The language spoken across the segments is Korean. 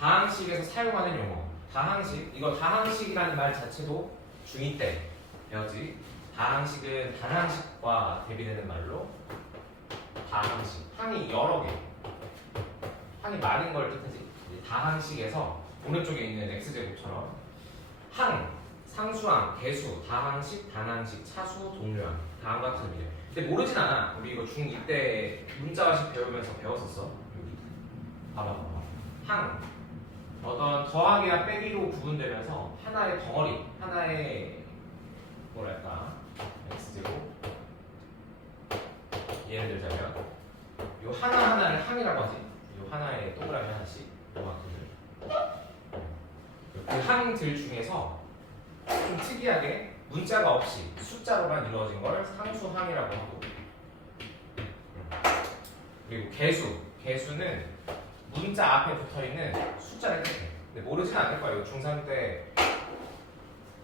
다항식에서 사용하는 용어. 다항식, 이거 다항식이라는 말 자체도 중2 때 배웠지. 다항식은 단항식과 대비되는 말로 다항식. 항이 여러 개, 항이 많은 걸 뜻하지. 다항식에서 오른쪽에 있는 x제곱처럼 항, 상수항, 개수, 다항식, 단항식, 차수, 동류항 다음과 같은 의미래. 근데 모르진 않아. 우리 이거 중2 때 문자식 배우면서 배웠었어. 여기 봐봐. 항, 어떤 더하기와 빼기로 구분되면서 하나의 덩어리, 하나의 뭐랄까 x제곱. 예를 들자면 요 하나하나를 항이라고 하지. 요 하나의 동그라미 하나씩 요만큼을. 그 항들 중에서 좀 특이하게 문자가 없이 숫자로만 이루어진 걸 상수항이라고 하고, 그리고 개수는 문자 앞에 붙어있는 숫자를 뜻해. 근데 모르진 않을 거예요. 중3 때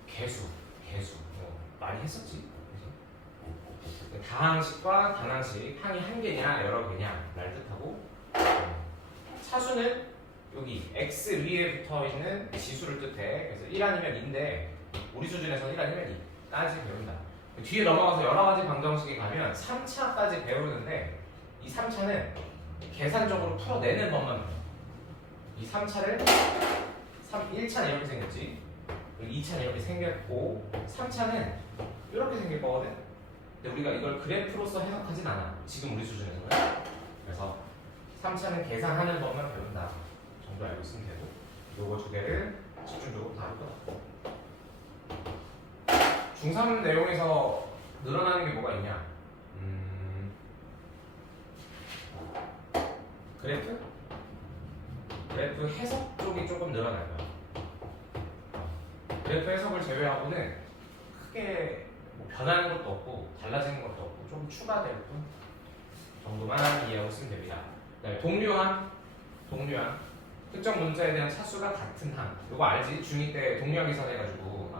개수 많이 했었지. 그치? 다항식과 단항식, 항이 한 개냐 여러 개냐 를 뜻하고, 차수는 여기 x 위에 붙어있는 지수를 뜻해. 그래서 1 아니면 2인데 우리 수준에서 1 아니면 2까지 배운다. 뒤에 넘어가서 여러 가지 방정식에 가면 3차까지 배우는데 이 3차는 계산적으로 풀어내는 법만 배워. 이 3차를 1차는 이렇게 생겼지, 그리고 2차는 이렇게 생겼고 3차는 이렇게 생길 거거든. 근데 우리가 이걸 그래프로서 해석하진 않아 지금 우리 수준에서는. 그래서 3차는 계산하는 법만 배운다 정도 알고 있으면 되고, 요거 두 개를 집중적으로 다룰 거다. 중3 내용에서 늘어나는 게 뭐가 있냐? 그래프 해석 쪽이 조금 늘어날 거야. 그래프 해석을 제외하고는 크게 뭐 변하는 것도 없고 달라지는 것도 없고 좀 추가될 뿐 정도만 이해하고 있으면 됩니다. 그다음에 동류항. 특정 문자에 대한 차수가 같은 항. 이거 알지? 중2 때 동류항 계산 해가지고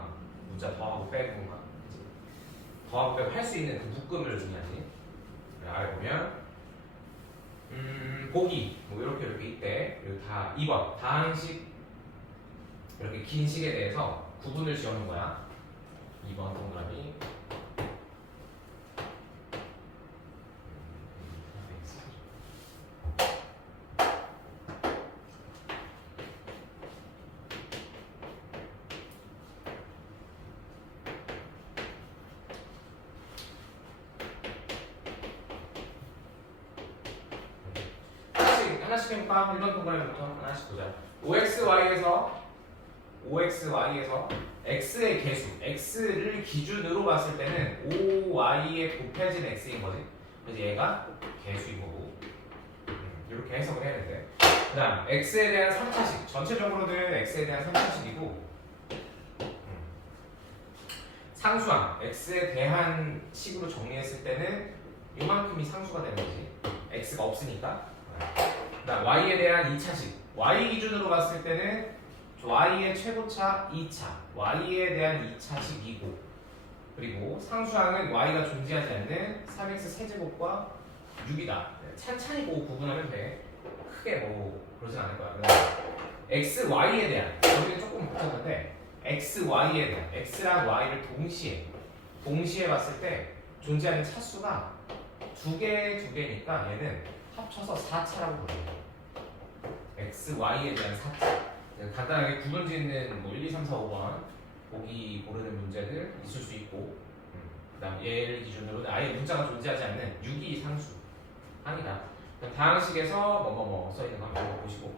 문자 더하고 빼고 할 수 있는 그 묶음을 의미하지. 아래 보면 보기 뭐 이렇게 있대. 그리고 다 2번 다항식, 이렇게 긴 식에 대해서 구분을 지어놓은 거야. 2번 동그라미. 하나씩 해볼까? 1번 동그라미부터 하나씩 보자. OXY에서 X의 개수, X를 기준으로 봤을 때는 OY에 곱해진 X인 거지. 그래서 얘가 개수인 거고, 이렇게 해석을 해야 되는데, 그 다음 X에 대한 3차식, 전체적으로는 X에 대한 3차식이고, 상수항, X에 대한 식으로 정리했을 때는 이만큼이 상수가 되는 거지. X가 없으니까. 그 다음 Y에 대한 2차식, Y 기준으로 봤을 때는 Y의 최고차 2차, Y에 대한 2차식이고, 그리고 상수항은 Y가 존재하지 않는 3X 세제곱과 6이다. 찬찬히 보고 구분하면 돼. 크게 뭐 그러진 않을 거야. X, Y에 대한, 여기는 조금 복잡한데 X, Y에 대한, X랑 Y를 동시에 봤을 때 존재하는 차수가 두 개니까 얘는 합쳐서 4차라고 부르요. X, Y에 대한 4차. 간단하게 구분 짓는 뭐 1, 2, 3, 4, 5번 보기 모르는 문제들 있을 수 있고, 그 다음 얘를 기준으로는 아예 문자가 존재하지 않는 6이 상수 항이다. 다항식에서 뭐뭐뭐 써있는 거 한번 보시고,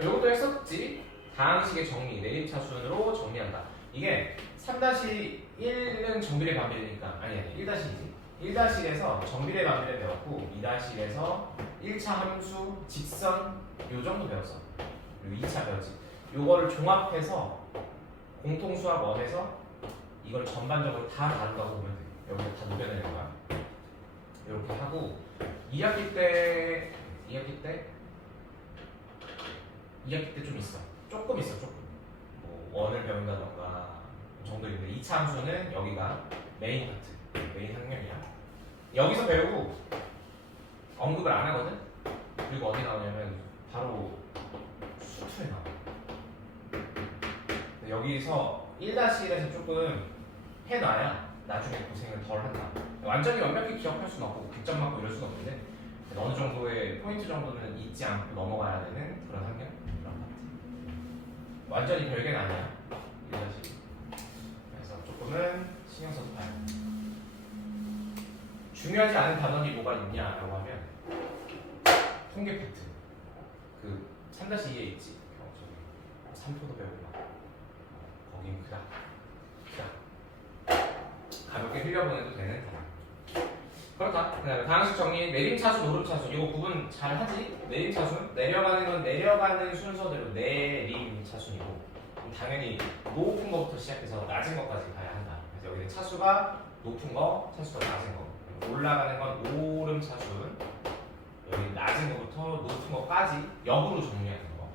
이것도 했었지. 다항식의 정리, 내림차순으로 정리한다. 이게 3-1은 정비례 반비례니까 아니 1-1이지. 1-1에서 정비례 반비례 배웠고 2-1에서 1차 함수, 직선 요 정도 배웠어. 그리고 2차 배웠지. 요거를 종합해서 공통수학 원에서 이걸 전반적으로 다 다룬다고 보면 돼. 여기서 다 녹여내는 거야. 이렇게 하고 2학기 때 좀 있어. 조금 있어. 뭐 원을 배운다던가 정도 있는데 2차 함수는 여기가 메인 파트, 메인 학년이야. 여기서 배우고 언급을 안 하거든. 그리고 어디 나오냐면 바로 여기서 1-1에서 조금 해놔야 나중에 고생을 덜 한다. 완전히 완벽히 기억할 수는 없고 100점 맞고 이럴 수는 없는데 어느 정도의 포인트 정도는 잊지 않고 넘어가야 되는 그런 환경? 그런 것 같아. 완전히 별개는 아니야. 1-1. 그래서 조금은 신경 써서 봐요. 중요하지 않은 단원이 뭐가 있냐라고 하면 통계 파트. 그 3-2에 있지. 삼포도 배우고 막 거긴 크다. 가볍게 흘려보내도 되는 단어. 그렇다. 그다음에 다항식 정리, 내림차순, 오름차순. 이거 구분 잘 하지? 내림차순, 내려가는 건 내려가는 순서대로 내림차순이고, 당연히 높은 것부터 시작해서 낮은 것까지 가야 한다. 그래서 여기는 차수가 높은 거, 차수가 낮은 거. 올라가는 건 오름차순. 여기 낮은 거부터 높은 거까지 역으로 정리하는 거.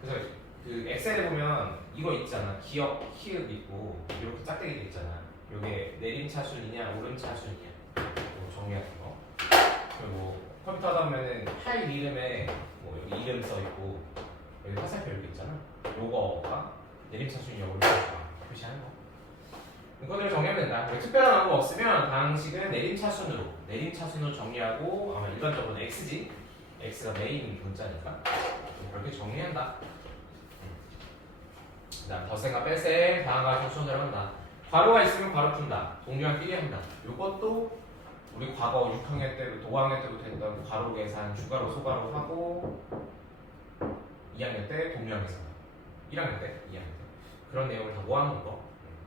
그래서 그 엑셀에 보면 이거 있잖아. 기억, 히읗 있고 이렇게 짝대기 돼 있잖아. 이게 내림차순이냐 오름차순이냐 이거 정리하는 거. 그리고 컴퓨터 하다 보면은 파일 이름에 뭐 여기 이름 써 있고 여기 화살표 이렇게 있잖아. 요거가 내림차순이냐 오름차순이냐 표시하는 거. 이거를 정리하면 된다. 특별한 언어가 없으면 다항식은 내림차순으로 정리하고 아마 일반적으로 x지. x가 메인 문자니까 그렇게 정리한다. 그다음 덧셈과 뺄셈, 다항과 접수대로 한다. 괄호가 있으면 괄호 푼다. 동류랑 끼리 한다. 이것도 우리 과거 6학년 때부터 5학년 때부터 했던 괄호 계산, 주괄호, 소괄호 하고 2학년 때 동류랑 계산, 1학년 때, 2학년 때 그런 내용을 다 모아놓은 거.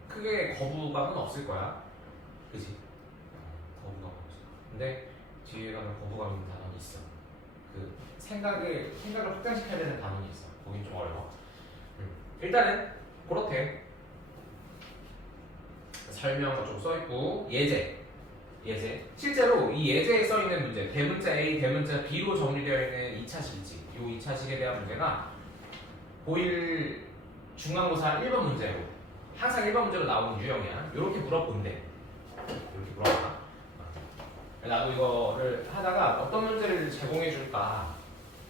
크게 거부감은 없을 거야. 그지? 거부감 없어. 근데 뒤에 가면 거부감 있는 단원이 있어. 그 생각을 확장시켜야 되는 단원이 있어. 거긴 좀 어려워. 일단은 그렇대. 설명도 좀 써있고 예제. 실제로 이 예제에 써있는 문제 대문자 A, 대문자 B로 정리되어 있는 2차식 있지. 이 2차식에 대한 문제가 고1 중간고사 1번 문제로 항상 1번 문제로 나오는 유형이야. 이렇게 물어본대. 이렇게 물어봐. 나도 이거를 하다가 어떤 문제를 제공해 줄까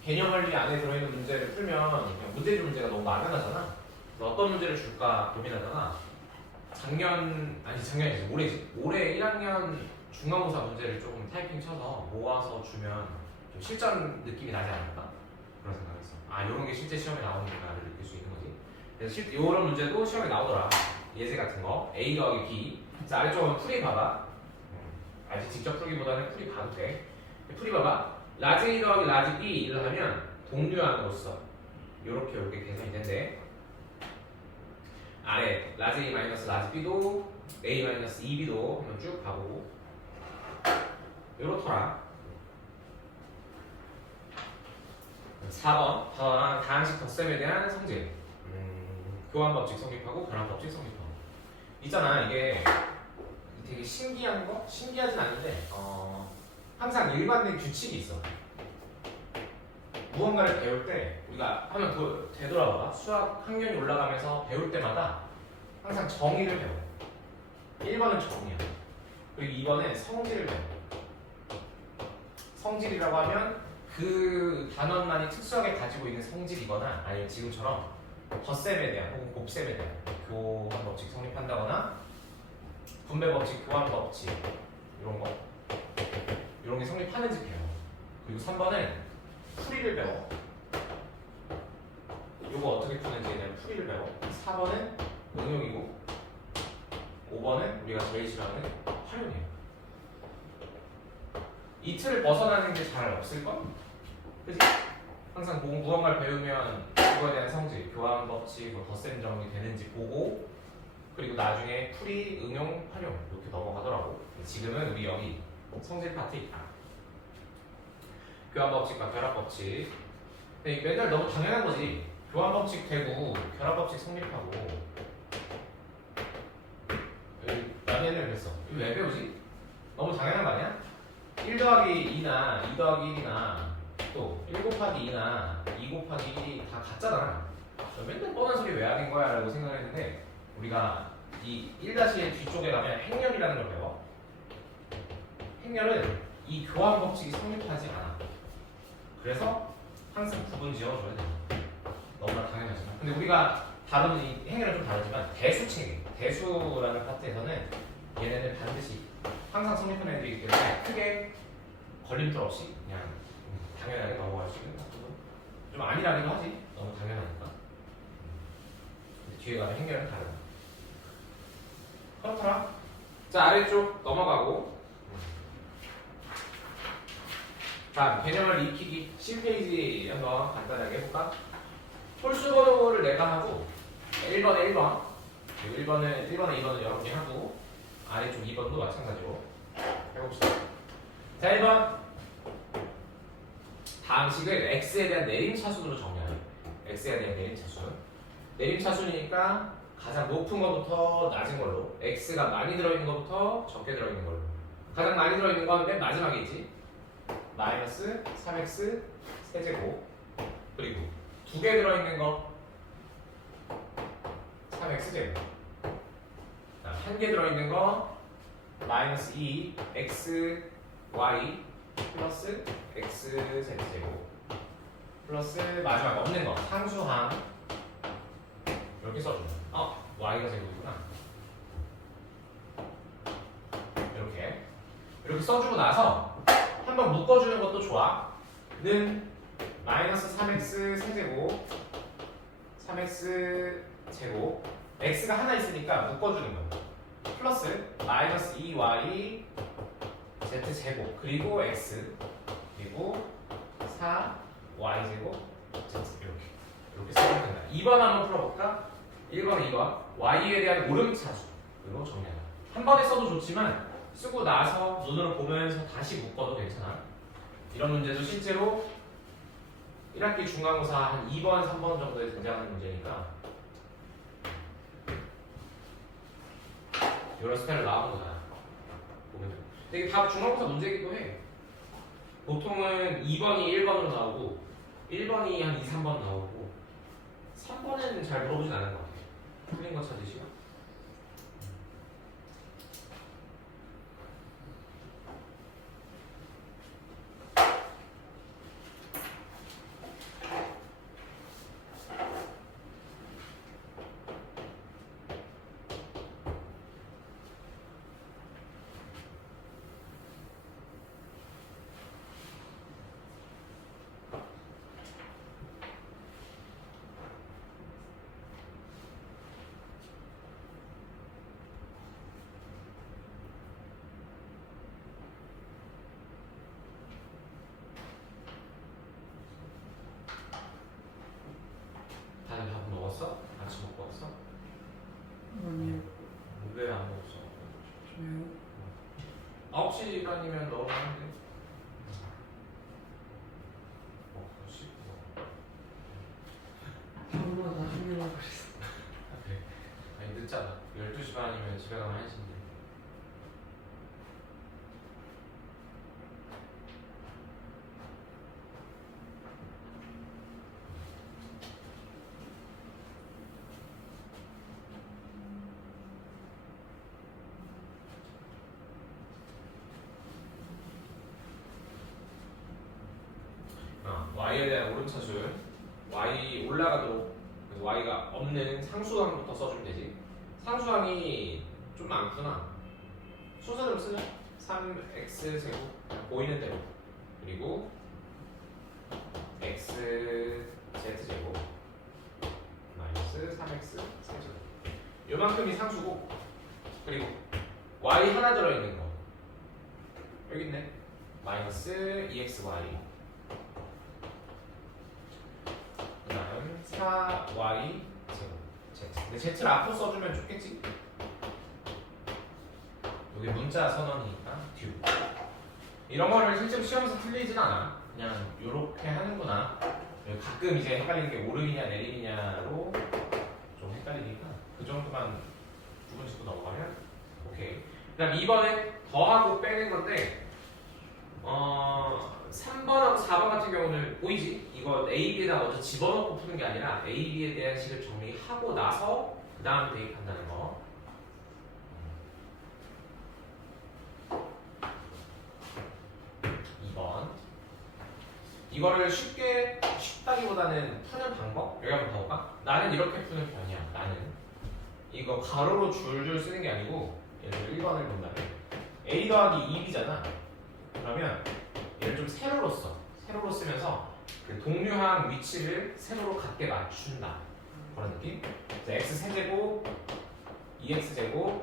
개념 원리 안에 들어있는 문제를 풀면 그냥 문제집 문제가 너무 막연하잖아. 그래서 어떤 문제를 줄까 고민하다가 작년이지 올해 1학년 중간고사 문제를 조금 타이핑 쳐서 모아서 주면 좀 실전 느낌이 나지 않을까? 그런 생각했어. 아 이런 게 실제 시험에 나오니까를 느낄 수 있는 거지. 그래서 이런 문제도 시험에 나오더라. 예제 같은 거 A 더하기 B. 자 아래쪽은 풀이 봐봐. 아직 직접 풀기보다는 풀이 봐도 돼. 풀이 봐봐. 라지 A 더하기 라지 B를 하면 동류항으로서 이렇게 계산이 된대. 아래 라지 A 마이너스 라지 B도 A 마이너스 2B도 한번 쭉 가보고 요렇더라. 4번 다항식 덧셈에 대한 성질. 교환법칙 성립하고 변환법칙 성립하고. 있잖아 이게 되게 신기한 거? 신기하진 않은데 항상 일반된 규칙이 있어. 무언가를 배울 때 우리가 한번 되돌아봐봐. 수학 학년이 올라가면서 배울 때마다 항상 정의를 배워. 1번은 정의야. 그리고 2번은 성질을 배워. 성질이라고 하면 그 단원만이 특수하게 가지고 있는 성질이거나 아니면 지금처럼 덧셈에 대한 혹은 곱셈에 대한 교환 법칙 성립한다거나 분배 법칙, 교환 법칙 이런 게 성립하는지 배워. 그리고 3번은 풀이를 배워. 이거 어떻게 푸는지에 대한 풀이를 배워. 4번은 응용이고 5번은 우리가 제일 싫어하는 활용이에요. 이 틀을 벗어나는 게 잘 없을걸? 그치? 항상 무언가를 배우면 그거에 대한 성질, 교환 법칙, 덧셈 정리 되는지 보고 그리고 나중에 풀이, 응용, 활용 이렇게 넘어가더라고. 지금은 우리 여기 성질 파트 있다. 교환 법칙과 결합 법칙. 근데 맨날 너무 당연한 거지. 교환 법칙 되고 결합 법칙 성립하고. 나는 옛날에 그랬어. 이거 왜 배우지? 너무 당연한 거 아니야? 1 더하기 2나 2 더하기 1이나 또 1 곱하기 2나 2 곱하기 1이 다 같잖아. 맨날 뻔한 소리 왜 하는 거야? 라고 생각을 했는데 우리가 이 1-1 뒤쪽에 가면 행렬이라는 걸 배워. 행렬은 이 교환 법칙이 성립하지 않아. 그래서 항상 구분 지어줘야 돼. 너무나 당연하지만. 근데 우리가 단어는 이 행위는 좀 다르지만 대수 체계, 대수라는 파트에서는 얘네는 반드시 항상 성립한 애들이기 때문에 크게 걸림돌 없이 그냥 당연하게 넘어갈 수 있는 파트도 좀 아니라기도 하지. 너무 당연하니까. 근데 뒤에 가면 행렬은 다르다. 그렇더라. 자, 아래쪽 넘어가고. 자, 개념을 익히기 10페이지 한번 간단하게 해볼까? 홀수 번호를 내가 하고 1번에 1번 그리고 1번에 2번은 여러분이 하고 아래쪽 2번도 마찬가지로 해봅시다. 자, 1번 다음 식을 x에 대한 내림차순으로 정리하래. x에 대한 내림차순. 내림차순이니까 가장 높은 것부터 낮은 걸로, x가 많이 들어있는 것부터 적게 들어있는 걸로. 가장 많이 들어있는 건 맨 마지막이지. 마이너스 3x 세제곱. 그리고 두 개 들어있는 거 3x 제곱. 한 개 들어있는 거 마이너스 2x y 플러스 x z 제곱 플러스 마지막 없는 거 상수항 이렇게 써준다. y가 제곱이구나. 이렇게 써주고 나서 한번 묶어주는 것도 좋아. 는 마이너스 3x 세제곱 3x 제곱 x가 하나 있으니까 묶어주는 거야. 플러스 마이너스 2y z 제곱 그리고 x 그리고 4y 제곱 z 이렇게 쓰면 된다. 2번 한번 풀어볼까? 1번, 2번 y에 대한 오름차수로 정리하자. 한 번에 써도 좋지만 쓰고 나서 눈으로 보면서 다시 묶어도 괜찮아. 이런 문제도 실제로 1학기 중간고사 한 2번, 3번 정도에 등장하는 문제니까 이런 스타일로 나오는 거잖아. 보면 되게 다 중간고사 문제이기도 해. 보통은 2번이 1번으로 나오고 1번이 한 2, 3번 나오고 3번에는 잘 물어보진 않은 것 같아. 틀린 거 찾으시고. 다들 밥 먹었어? 아침 먹고 왔어? 아니요. 왜 안 먹었어? 저요? 9시 반이면 너무 하는데. 씻고. 엄마 나중에 먹으랬어 그래. 아니 늦잖아. 12시 반이면 집에 가면 1시인데. y에 대한 오름차순 y 올라가도록 그래서 y가 없는 상수항부터 써주면 되지. 상수항이 좀 많구나. 순서대로 쓰자. 3x 제곱 보이는 대로 그리고 x z 제곱 마이너스 3x 세제곱 요만큼이 상수고 그리고 y 하나 들어있는 거 여기 있네. 마이너스 2xy 그다음 4y 제곱 z. 근데 z를 앞으로 써주면 좋겠지. 여기 문자 선언이니까 듀. 이런 거를 실제로 시험에서 틀리진 않아. 그냥 요렇게 하는구나. 가끔 이제 헷갈리는 게 오름이냐 내림이냐로 좀 헷갈리니까 그 정도만 두번 짚고 넘어가면 오케이. 그다음 2번에 더하고 빼는 건데 3번하고 4번 같은 경우는 보이지? 이거 A, B에다 먼저 집어넣고 푸는 게 아니라 A, B에 대한 식을 정리하고 나서 그 다음 대입한다는 거. 2번 이거를 쉽다기보다는 푸는 방법? 여기 한번 봐볼까? 나는 이렇게 푸는 편이야. 나는 이거 가로로 줄줄 쓰는 게 아니고 예를 들어 1번을 본다면 a 더하기 2b잖아. 그러면 얘를 좀 세로로 써. 세로로 쓰면서 그 동류항 위치를 세로로 같게 맞춘다. 그런 느낌? x 세제곱 2x제곱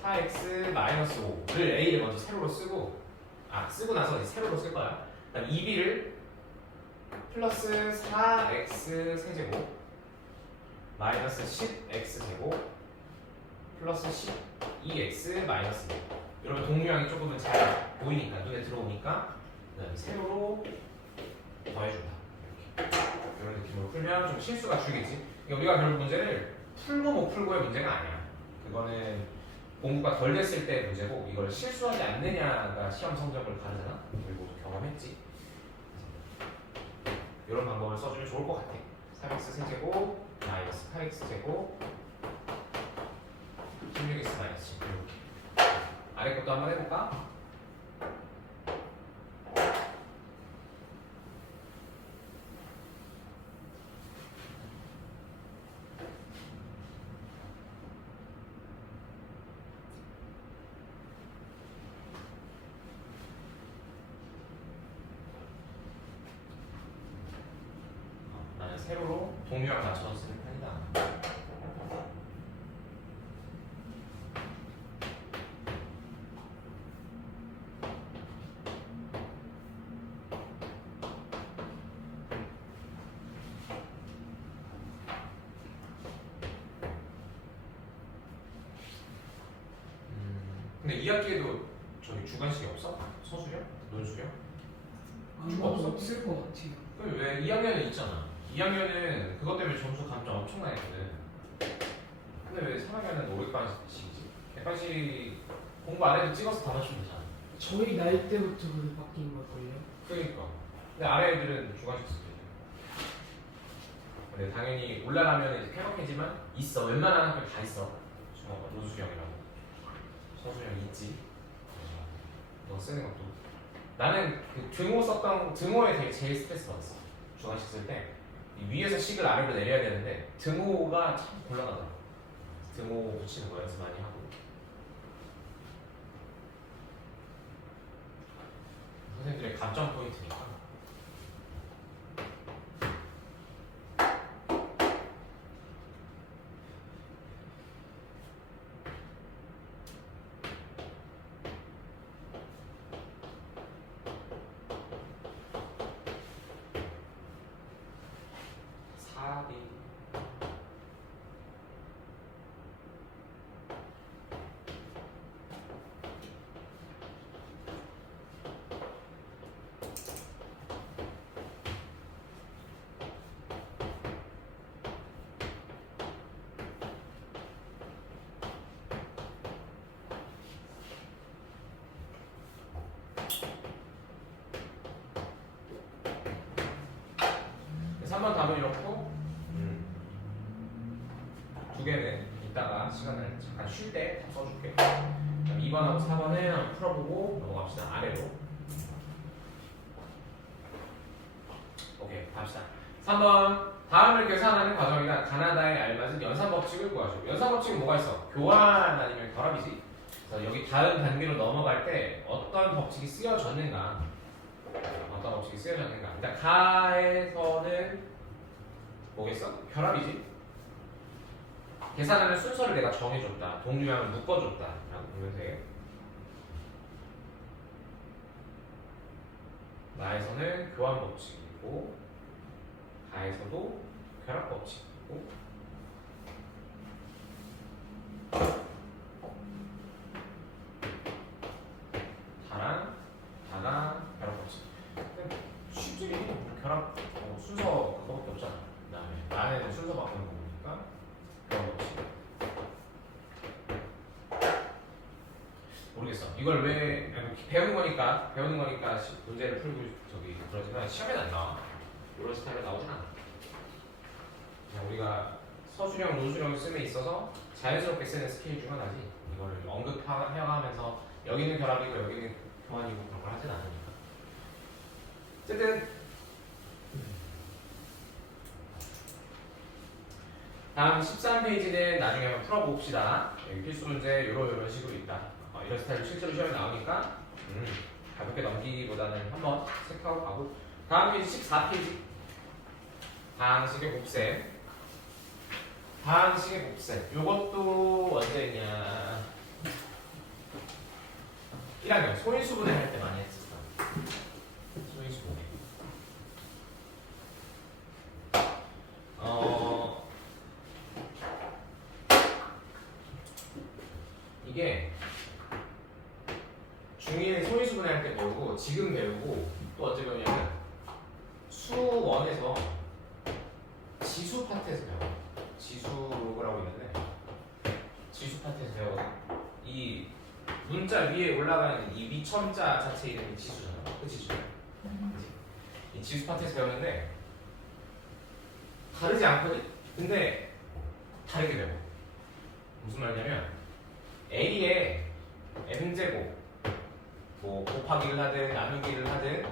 4x 마이너스 5를 a를 먼저 세로로 쓰고 쓰고 나서 이제 세로로 쓸 거야. 그다음 2b를 플러스 4x 세제곱 마이너스 10x 제곱 플러스 12x 마이너스 1 이러면 동류항이 조금은 잘 보이니까 눈에 들어오니까 세로로 더해준다. 이렇게 이런 느낌으로 풀면 좀 실수가 줄겠지. 그러니까 우리가 결국 문제를 풀고 못 풀고의 문제가 아니야. 그거는 공부가 덜 됐을 때 문제고 이걸 실수하지 않느냐가 시험 성적을 가르잖아. 우리 모두 경험했지. 이런 방법을 써주면 좋을 것 같아. 3x 세제곱 마이너스 8x 제곱 16x 마이너스 10 이렇게. 아래 것도 한번 해볼까? 나는 세로로 동류랑 맞춰서 쓰는 편이다. 근데 2학기에도 저기 주관식이 없어? 서술형? 논술형? 아무것도 없을 것 같아요. 그럼 왜 2학년은 있잖아. 2학년은 그것 때문에 점수 감점 엄청나게 했거든. 근데 왜 3학년은 500반씩이지? 100반씩 공부 안 해도 찍어서 다 맞추면 되잖아. 저희 나이 때부터 그게 바뀐 걸걸요? 그러니까. 근데 아래 애들은 주관식 쓰지. 근데 당연히 올라가면 이제 쾌적해지만 있어. 웬만한 학교 다 있어. 논술형이라고. 서술형 있지. 너 쓰는 것도. 나는 그 등호 썼던 등호에 되게 제일 스트레스 받았어. 주관식 쓸 때 위에서 식을 아래로 내려야 되는데 등호가 참 곤란하더라. 등호 붙이는 거 연습 많이 하고. 선생님들의 감점 포인트니까. 사비. 그래서 3번 답은 이렇고 두 개는 이따가 시간을 잠깐 쉴 때 써줄게. 그럼 2번하고 4번은 한번 풀어보고 넘어갑시다. 아래로. 오케이, 갑시다. 3번. 다음을 계산하는 과정이다. 가나다에 알맞은 연산 법칙을 구하죠. 연산 법칙은 뭐가 있어? 교환 아니면 결합이지. 그래서 여기 다음 단계로 넘어갈 때 어떤 법칙이 쓰여졌는가? 어떤 법칙이 쓰여졌는가? 일단 가에서는 뭐겠어? 결합이지. 계산하는 순서를 내가 정해줬다. 동류항을 묶어줬다. 라고 보면 돼. 나에서는 교환 법칙이고 가에서도 결합 법칙이고 다랑 다가 결합 법칙. 쉽지. 결합 순서 그거밖에 없잖아. 그다음에 나는 순서 바꾸는 거니까 결합 법칙. 모르겠어. 이걸 왜 배우는 거니까 문제를 풀고 저기 그러지만 시험에 안 나와. 이런 스타일로 나오진 않아. 그냥 우리가 서술형, 논술형을 씀에 있어서 자연스럽게 쓰는 스킬 중 하나지. 이거를 언급해가면서 여기는 결합이고 여기는 교환이고 그런 걸 하진 않으니까. 어쨌든 다음 13페이지는 나중에 한번 풀어봅시다. 여기 필수 문제 이런 식으로 있다. 이런 스타일로 실제로 시험에 나오니까 가볍게 넘기기보다는 한번 체크하고 가고. 다음 페이지 14페이지. 방식의 곱셈. 방식의 곱셈. 요것도 언제 했냐? 1학년 소인수분해 할 때 많이 했었어. 소인수분해. 이게 중1 소인수분해 할 때 배우고 지금 배우고 또 언제 배우냐면 수1에서 지수 파트에서 배워. 지수 로그라고 있는데 지수 파트에서 배워. 이 문자 위에 올라가는 이 위첨자 자체 이름이 지수잖아. 그 지수야. 그치? 이 지수 파트에서 배우는데 다르지 않거든? 근데 다르게 배워. 무슨 말이냐면 A의 M제곱 뭐 곱하기를 하든 나누기를 하든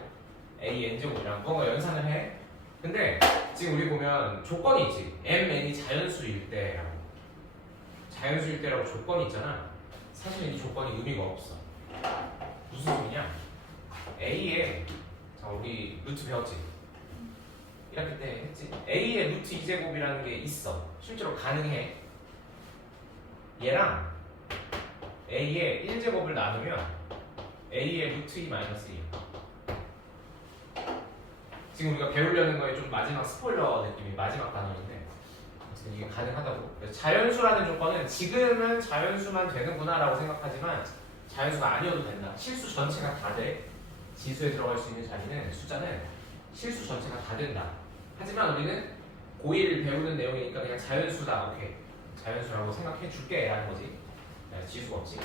A N제곱이랑 무언가 연산을 해. 근데 지금 우리 보면 조건이 있지. MN이 자연수일 때라고. 자연수일 때라고 조건이 있잖아. 사실 이 조건이 의미가 없어. 무슨 소리냐? A의 자 우리 루트 배웠지? 1학기 때 했지? A의 루트 2제곱이라는 게 있어. 실제로 가능해. 얘랑 A의 1제곱을 나누면 A의 루트 2 마이너스 2. 지금 우리가 배우려는 거에 좀 마지막 스포일러 느낌이 마지막 단어인데 어쨌든 이게 가능하다고. 그래서 자연수라는 조건은 지금은 자연수만 되는구나 라고 생각하지만 자연수가 아니어도 된다. 실수 전체가 다 돼. 지수에 들어갈 수 있는 자리는 숫자는 실수 전체가 다 된다. 하지만 우리는 고1 배우는 내용이니까 그냥 자연수다. 오케이. 자연수라고 생각해 줄게 라는 거지. 지수가 없지.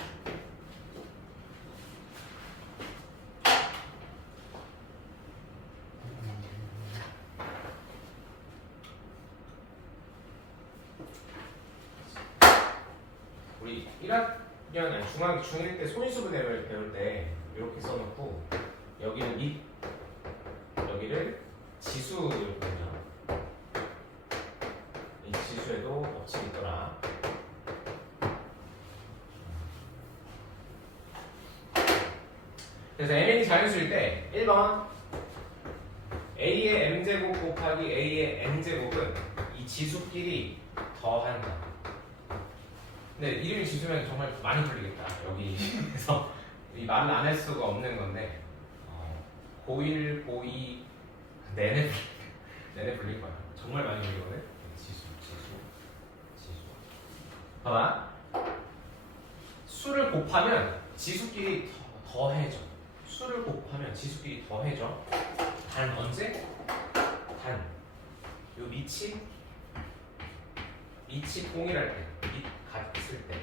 우리 1학년 아니 중1 때 소인수분해를 배울 때 이렇게 써놓고 여기는 립 여기를 지수 이렇게 되냐. 이 지수에도 법칙이 있더라. 그래서 MN이 자연수일 때 1번 A의 M제곱 곱하기 A의 N제곱은 이 지수끼리 더한다. 근데 이름이 지수면 정말 많이 풀리겠다. 여기에서 이 말을 안 할 수가 없는 건데 고1, 고2 내내 풀릴 거야. 정말 많이 풀리거든. 지수. 봐봐. 수를 곱하면 지수끼리 더해져. 수를 곱하면 지수끼리 더해져. 단 언제? 단. 요 밑이 동일할 때. 같을 때.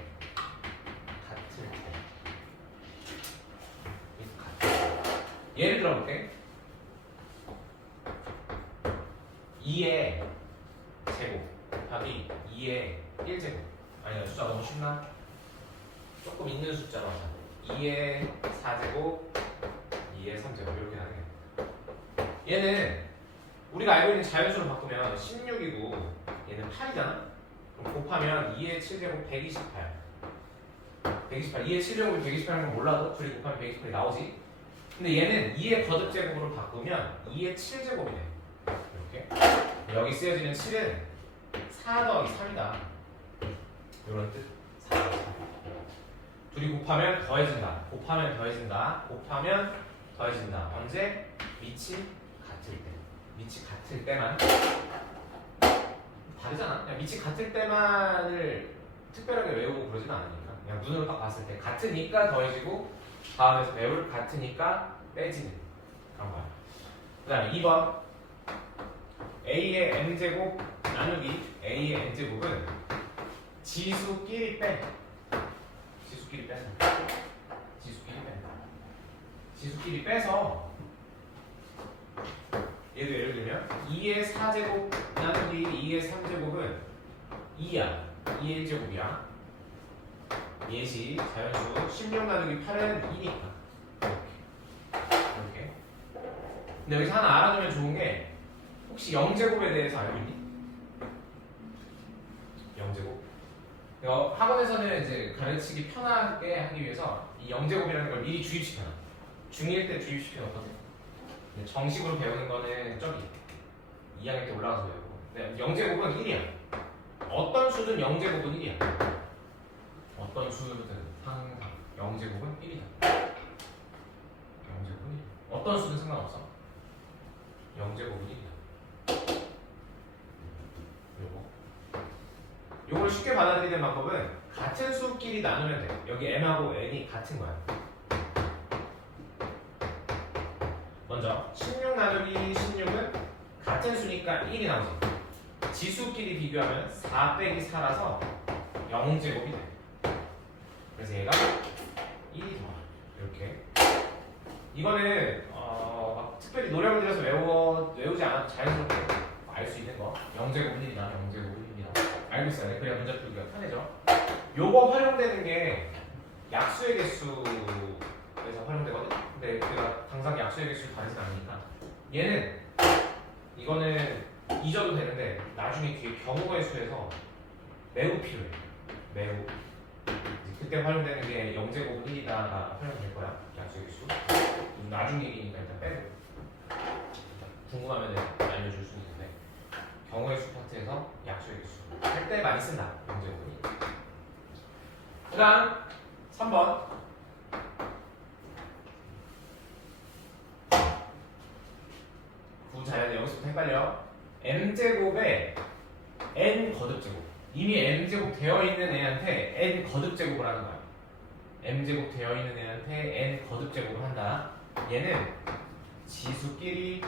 예를 들어볼게. 2의 제곱 곱하기 2의 1제곱. 아니다, 숫자 너무 쉽나? 조금 있는 숫자로 하자. 2의 4제곱 2의 3제곱 이렇게 하는 게. 얘는 우리가 알고 있는 자연수로 바꾸면 16이고 얘는 8이잖아? 그럼 곱하면 2의 7제곱 128. 2의 7제곱이 128인 건 몰라도 둘이 곱하면 128이 나오지? 근데 얘는 2의 거듭제곱으로 바꾸면 2의 7제곱이 돼. 이렇게. 여기 쓰여지는 7은 4 더하기 3이다. 이런 뜻. 4 더하기 3. 둘이 곱하면 더해진다. 곱하면 더해진다. 언제? 밑이 같을 때. 밑이 같을 때만. 다르잖아. 그냥 밑이 같을 때만을 특별하게 외우고 그러진 않으니까. 그냥 눈으로 딱 봤을 때 같으니까 더해지고 다음에서 배울 같으니까 빼지는 그런 거야. 그 다음에 2번 A의 N제곱 나누기 A의 N제곱은 지수끼리 빼서 얘도 예를 들면 2의 4제곱 나누기 2의 3제곱은 2야. 2의 1제곱이야. 예시 자연수 16 나누기 8은 2니까 이렇게. 근데 여기서 하나 알아두면 좋은 게 혹시 0제곱에 대해서 알고 있니? 0제곱. 학원에서는 이제 가르치기 편하게 하기 위해서 이 0제곱이라는 걸 미리 주입시켜놔. 중1 때 주입시켜놓거든. 근데 정식으로 배우는 거는 저기 2학년 때 올라가서 배우고. 근데 0제곱은 1이야. 어떤 수든 0제곱은 1이야. 어떤 수든 항상 0제곱은 1이다. 0제곱은 1. 어떤 수든 상관없어. 0제곱은 1이다. 요걸 쉽게 받아들이는 방법은 같은 수끼리 나누면 돼. 여기 m하고 n이 같은 거야. 먼저 16 나누기 16은 같은 수니까 1이 나오지. 지수끼리 비교하면 4 빼기 4라서 0제곱이 돼. 그래서 얘가 1이 더 많아. 이렇게. 이거는 막 특별히 노력을 들여서 외우지 않아도 자연스럽게 알 수 있는 거. 0제곱은 1이다. 0제곱은 1이다. 알고 있어야 돼. 그래야 문제 풀기가 편해져. 요거 활용되는 게 약수의 개수에서 활용되거든. 근데 우리가 당장 약수의 개수 다르진 않으니까 얘는 이거는 잊어도 되는데 나중에 뒤에 경우의 수에서 매우 필요해. 매우. 그때 활용되는 게 0제곱은 1이다가 활용될 거야. 약수의 개수. 나중 얘기니까 일단 빼고. 궁금하면 알려줄 수 있는데 경우의 수 파트에서 약수의 개수 할 때 많이 쓴다. 0제곱은. 그 다음 3번 구자연이 여기서부터 헷갈려. m제곱에 n 거듭제곱. 이미 m제곱 되어 있는 애한테 n 거듭제곱을 하는 거야. m제곱 되어 있는 애한테 n 거듭제곱을 한다. 얘는 지수끼리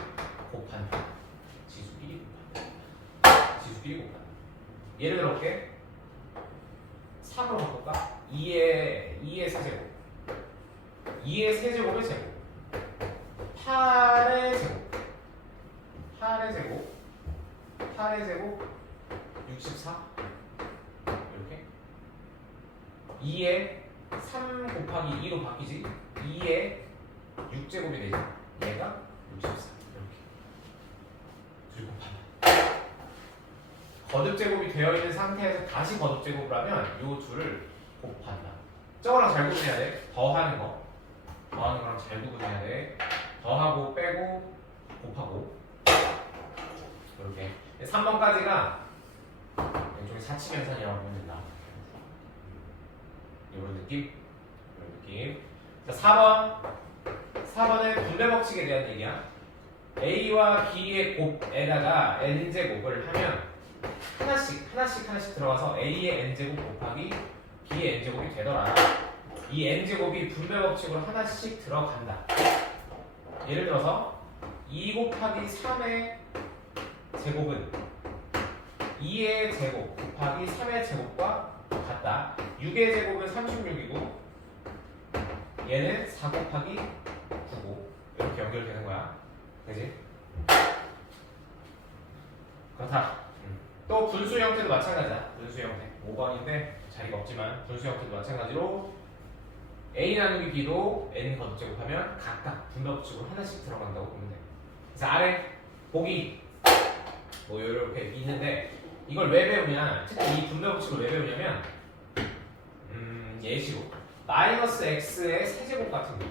곱한다. 지수끼리 곱한다. 지수끼리 곱한다. 예를 들어 볼게. 3으로 바꿀까? 2의 세제곱, 2의 세제곱의 제곱, 8의 제곱, 8의 제곱, 8의 제곱 64 이렇게 2의 3 곱하기 2로 바뀌지. 2의 6제곱이 되지. 얘가 64 이렇게 둘이 곱한다. 거듭제곱이 되어 있는 상태에서 다시 거듭제곱을 하면 이 둘을 곱한다. 저거랑 잘 구분해야 돼. 더하는 거. 더하는 거랑 잘 구분해야 돼. 더하고 빼고 곱하고 이렇게. 3번까지가 왼쪽에 사치변산이라고 보면 된다. 이런 느낌? 이런 느낌. 자, 4번은 분배 법칙에 대한 얘기야. A와 B의 곱에다가 n제곱을 하면 하나씩 들어가서 A의 n제곱 곱하기 B의 n제곱이 되더라. 이 n제곱이 분배 법칙으로 하나씩 들어간다. 예를 들어서 2 곱하기 3의 제곱은 2의 제곱 곱하기 3의 제곱과 같다. 6의 제곱은 36이고 얘는 4 곱하기 9고 이렇게 연결되는 거야. 그지? 그렇다. 또 분수 형태도 마찬가지다. 분수 형태 5번인데 자리가 없지만 분수 형태도 마찬가지로 A 나누기 B도 n 거듭제곱하면 각각 분배 법칙으로 하나씩 들어간다고 보면 돼. 그래서 아래 보기 뭐 이렇게 있는데 이걸 왜 배우냐? 특히 이 분배 법칙을 왜 배우냐면 예시로 마이너스 x의 세제곱 같은 거.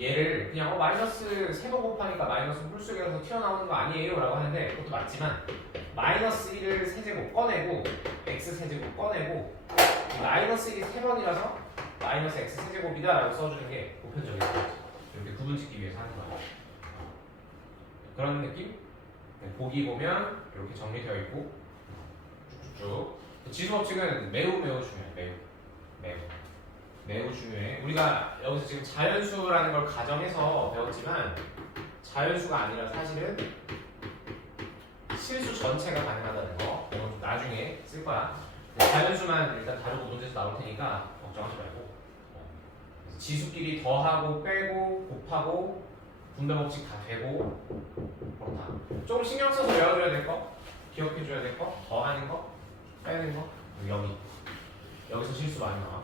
얘를 그냥 마이너스 세번 곱하니까 마이너스 홀수계에서 튀어나오는 거 아니에요? 라고 하는데 그것도 맞지만 마이너스 1을 세제곱 꺼내고 x 세제곱 꺼내고 마이너스 1이 3번이라서 마이너스 x 세제곱이다 라고 써주는 게 보편적이다. 이렇게 구분짓기 위해서 하는 거야. 그런 느낌? 보기 보면 이렇게 정리되어 있고 쭉쭉쭉. 지수법칙은 매우 중요해. 매우 중요해. 우리가 여기서 지금 자연수라는 걸 가정해서 배웠지만 자연수가 아니라 사실은 실수 전체가 가능하다는 거. 이건 좀 나중에 쓸 거야. 자연수만 일단 다루고 문제에서 나올 테니까 걱정하지 말고. 그래서 지수끼리 더하고 빼고 곱하고 분배 법칙 다 되고 그렇다. 조금 신경 써서 외워줘야 될 거, 기억해줘야 될 거, 더하는 거, 빼는 거. 여기서 실수 많이 나와.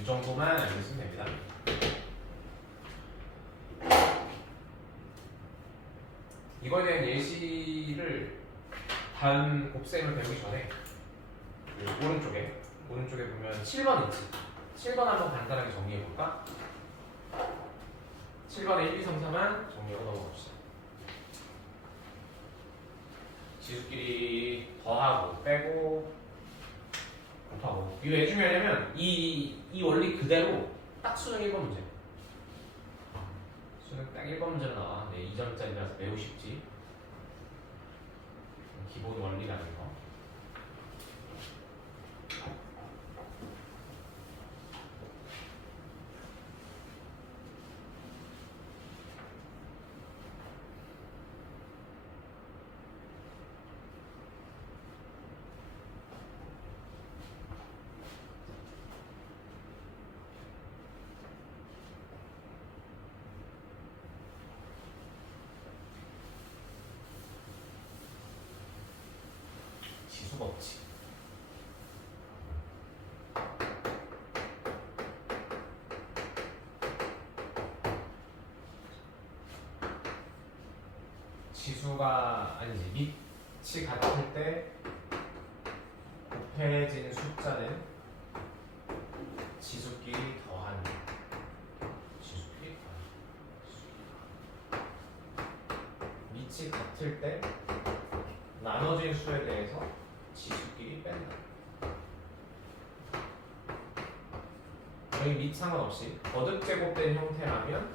이 정도만 알고 있으면 됩니다. 이거에 대한 예시를 다음 곱셈을 배우기 전에 그 오른쪽에 보면 7번 있지. 7번 한번 간단하게 정리해 볼까? 7번에 1, 2, 3, 4만 정리하고 넘어갑시다. 지수끼리 더하고 빼고 곱하고. 이거 왜 중요하냐면 이 원리 그대로 딱 수능 1번 문제. 수능 딱 1번 문제로 나와. 네, 2점짜리라서 매우 쉽지. 기본 원리라는 거. 지수가 없지. 지수가 아니지. 밑이 같을 때 곱해진 숫자는 지수끼리 더한 지수끼리 더한 밑이 같을 때 나눠진 수에 대해서 지수끼리 뺀다. 여기 밑 상관없이 거듭 제곱된 형태라면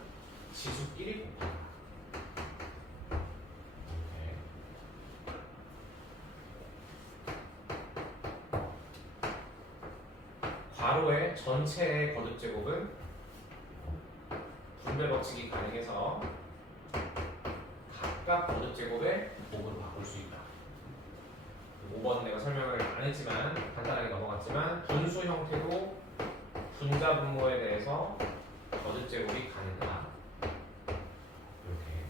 지수끼리 곱한다. 괄호의 전체의 거듭 제곱은 분배 법칙이 가능해서 각각 거듭 제곱의 곱으로 바꿀 수 있다. 5번 내가 설명을 안 했지만 간단하게 넘어갔지만 분수 형태도 분자 분모에 대해서 거듭 제곱이 가능하다. 이렇게.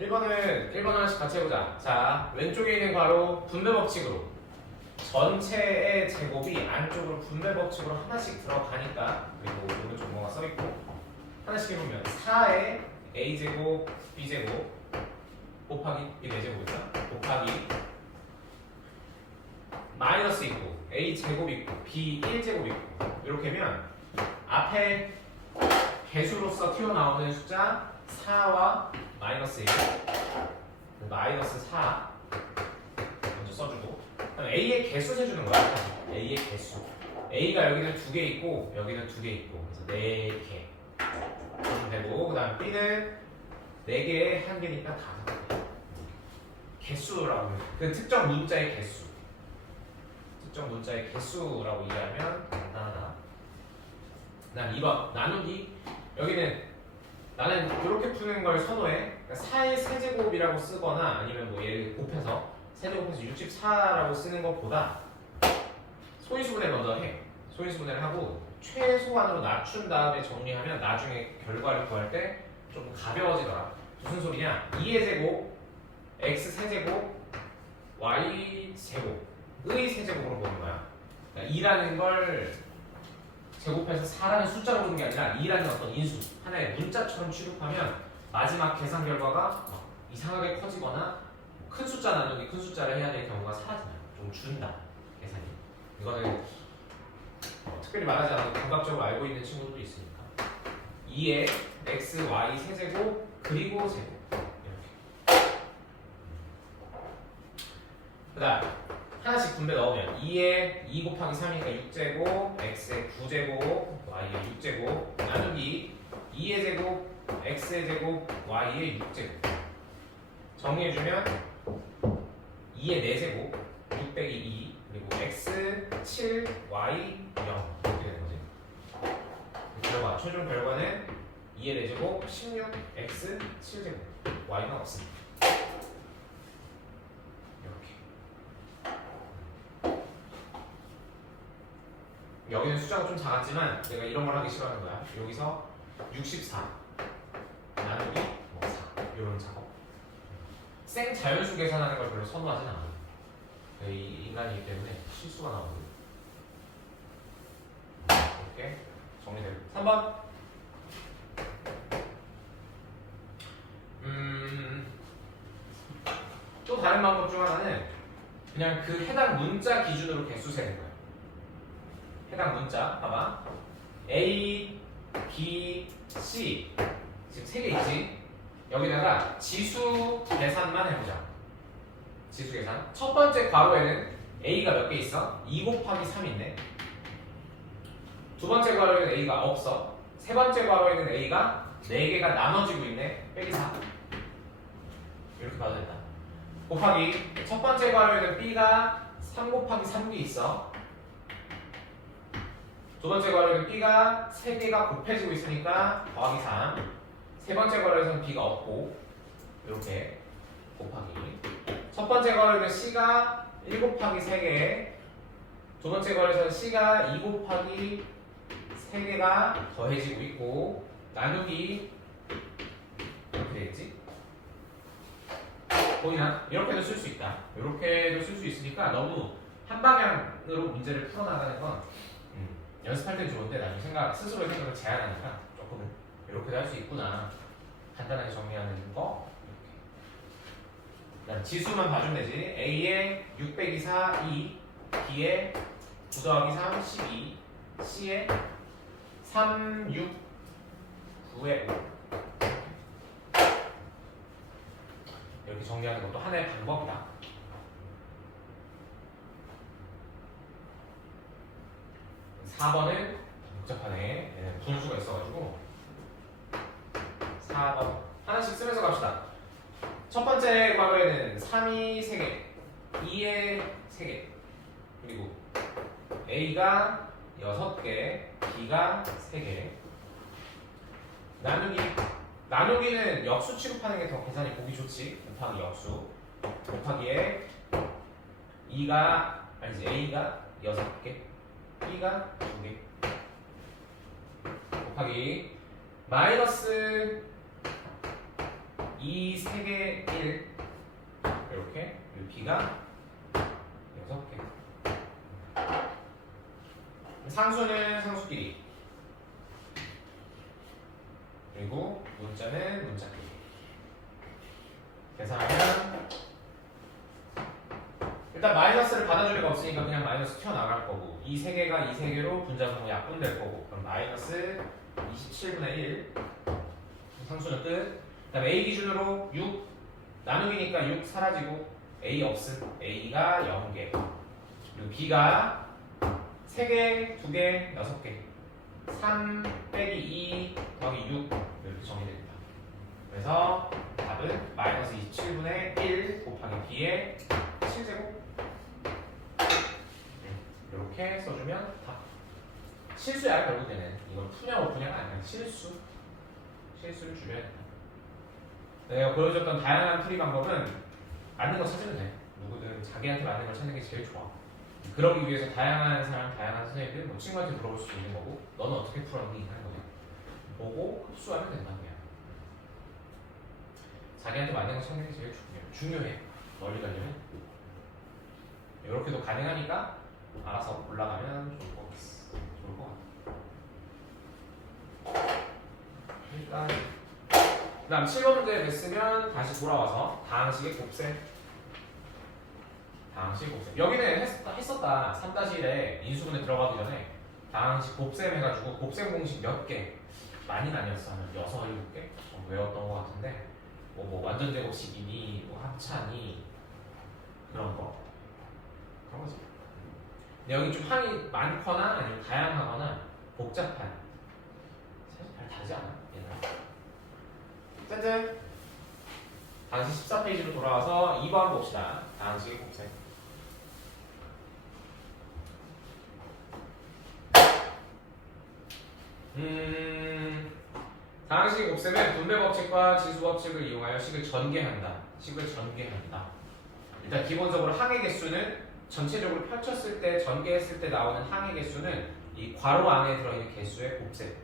(1번은) 1번 하나씩 같이 해보자. 자, 왼쪽에 있는 괄호 분배 법칙으로 전체의 제곱이 안쪽으로 분배 법칙으로 하나씩 들어가니까, 그리고 오른쪽 뭐가 써있고 하나씩 해보면 4의 a제곱 b제곱 곱하기 b 4제곱이다 곱하기 마이너스 있고 a제곱 있고 b 1제곱 있고 이렇게 하면 앞에 개수로서 튀어나오는 숫자 4와 마이너스 1, 마이너스 4 먼저 써주고, 그다음 A의 개수 세주는 거야. A의 개수. A가 여기는 2개 있고 여기는 2개 있고 그래서 4개 그러면 되고, 그다음 B는 4개에 1개니까 5개. 개수라고 하면 그 특정 문자의 개수. 특정 문자의 개수라고 이해하면 간단하다. 그다음 2번 나누기. 여기는 나는 이렇게 푸는 걸 선호해. 그러니까 4의 세제곱이라고 쓰거나 아니면 뭐 얘를 곱해서 세제곱해서 64라고 쓰는 것보다 소인수분해 먼저 해. 소인수분해를 하고 최소한으로 낮춘 다음에 정리하면 나중에 결과를 구할 때 좀 가벼워지더라. 무슨 소리냐? 2의 제곱, x 세제곱, y 제곱의 세제곱으로 보는 거야. 그러니까 2라는 걸 제곱해서 4라는 숫자로 보는 게 아니라 2라는 어떤 인수, 하나의 문자처럼 취급하면 마지막 계산 결과가 이상하게 커지거나 큰 숫자 나누기 큰 숫자를 해야 될 경우가 사라져요. 좀 준다, 계산이. 이거는 특별히 말하지 않아도 감각적으로 알고 있는 친구들도 있으니까. 2의 x, y 세제곱 그리고 제곱 이렇게. 그 다음 하나씩 분배 넣으면 2에 2 곱하기 3이니까 6제곱, x의 9제곱, y의 6제곱 나누기 2의 제곱, x의 제곱, y의 6제곱 정리해주면 2의 4제곱, 6 빼기 2 그리고 x 7, y 0 이렇게 되는 거지. 결과, 최종 결과는 2의 4제곱, 16, x 7제곱, y가 없습니다. 이렇게. 여기는 숫자가 좀 작았지만 내가 이런 걸 하기 싫어하는 거야. 여기서 64 나누기 4 이런 작업. 생 자연수 계산하는 걸 별로 선호하진 않아. 이 인간이기 때문에 실수가 나오거든. 이렇게 정리되고 3번. 또 다른 방법 중 하나는 그냥 그 해당 문자 기준으로 개수 세는 거야. 해당 문자 봐봐. A, B, C 지금 3개 있지? 여기다가 지수 계산만 해보자. 지수 계산. 첫 번째 괄호에는 A가 몇 개 있어? 2 곱하기 3 있네. 두 번째 괄호에는 A가 없어. 세 번째 괄호에는 A가 4개가 나눠지고 있네. 빼기 4. 이렇게 봐도 된다. 곱하기 첫 번째 괄호에는 B가 3 곱하기 3개 있어. 두 번째 괄호에는 B가 3개가 곱해지고 있으니까 더하기 3. 세 번째 괄호에서는 B가 없고 이렇게 곱하기. 첫 번째 괄호에는 C가 1 곱하기 3개. 두 번째 괄호에서는 C가 2 곱하기 3개가 더해지고 있고 나누기 이렇게 되겠지? 보이나? 이렇게도 쓸 수 있다. 이렇게도 쓸 수 있으니까 너무 한 방향으로 문제를 풀어나가는 건 연습할 땐 좋은데 나중에 스스로의 생각을 제한하니까 조금은 이렇게도 할 수 있구나. 간단하게 정리하는 거 이렇게. 지수만 봐주면 되지. A에 6 빼기 4, 2 B에 9 더하기 3, 12 C에 3, 6 9에 5 이렇게 정리하는 것도 하나의 방법이다. 4번은 복잡하네. 얘는 분수가 있어가지고 4번 하나씩 쓰면서 갑시다. 첫 번째 괄호에는 3이 3개, 2에 3개, 그리고 A가 6개, B가 3개. 나누기는 역수 취급하는 게 더 계산이 보기 좋지. 곱하기 역수. 곱하기에 A가 6개, B가 2개. 곱하기 마이너스 2, 3개, 1 이렇게. 그리고 B가 6개. 상수는 상수끼리, 그리고 문자는 문자끼리. 계산하면 일단 마이너스를 받아줄 리가 없으니까 그냥 마이너스 튀어나갈 거고, 이 3개가 이 3개로 분자분모 약분될 거고, 그럼 마이너스 27분의 1 상수는 끝. 그 다음에 A 기준으로 6 나누기니까 6 사라지고 A 없음. A가 0개, 그리고 B가 3개, 2개, 6개 3 빼기 2 더하기 6 이렇게 정리됩니다. 그래서 답은 마이너스 27분의 1 곱하기 B의 7제곱. 이렇게 써주면 답. 실수야 결국에는. 이건 푸냐 못 푸냐가 아니라 실수를 줄여야 된다. 내가 보여줬던 다양한 풀이 방법은 맞는 거 찾으면 돼. 누구든 자기한테 맞는 걸 찾는 게 제일 좋아. 그러기 위해서 다양한 사람, 다양한 선생님들, 뭐 친구한테 물어볼 수 있는 거고, 너는 어떻게 풀었니? 하는 거지. 보고 흡수하면 된다 그냥. 자기한테 맞는 거 찾는 게 제일 중요해. 멀리 가려면. 이렇게도 가능하니까 알아서 올라가면 좋을 것 같아. 일단 그 다음 7번 문제 됐으면 다시 돌아와서 다항식의 곱셈. 여기는 했었다. 3-1에 인수분해 들어가기 전에 다항식 곱셈 해가지고 곱셈 공식 몇 개, 많이는 아니었어. 한 6, 7개 외웠던 것 같은데, 뭐 완전 제곱식이니 뭐 합차니 그런 거지. 근데 여기 좀 항이 많거나 아니면 다양하거나 복잡한, 사실 잘 다르지 않아? 얘들아. 짠짠. 다시 14페이지로 돌아와서 2번 봅시다. 다항식의 곱셈. 다항식의 곱셈은 분배 법칙과 지수 법칙을 이용하여 식을 전개한다. 일단 기본적으로 항의 개수는 전체적으로 펼쳤을 때, 전개했을 때 나오는 항의 개수는 이 괄호 안에 들어있는 개수의 곱셈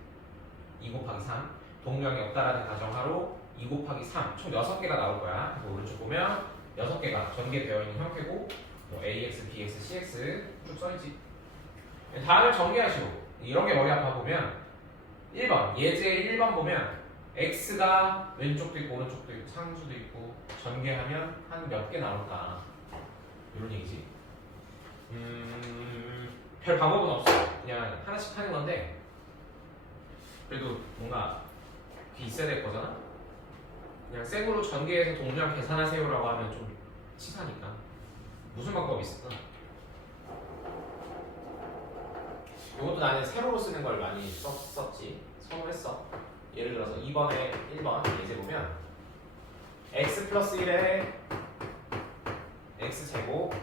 2 곱하기 3 동량이 없다라는 가정하로 2 곱하기 3 총 6개가 나올 거야. 그래서 오른쪽 보면 6개가 전개되어 있는 형태고 뭐 AX, BX, CX 쭉 써있지. 다음을 전개하시고 이런 게 머리 아파 보면 1번 예제 1번 보면 X가 왼쪽도 있고 오른쪽도 있고 상수도 있고 전개하면 한 몇 개 나올까 이런 얘기지. 별 방법은 없어. 그냥 하나씩 하는 건데 그래도 뭔가 그게 있어야 될 거잖아. 그냥 생으로 전개해서 동량 계산하세요라고 하면 좀 치사니까 무슨 방법이 있을까? 이것도 나는 세로로 쓰는 걸 많이 썼지. 선호했어. 예를 들어서 2번에 1번 예제 보면 x 플러스 1에 x제곱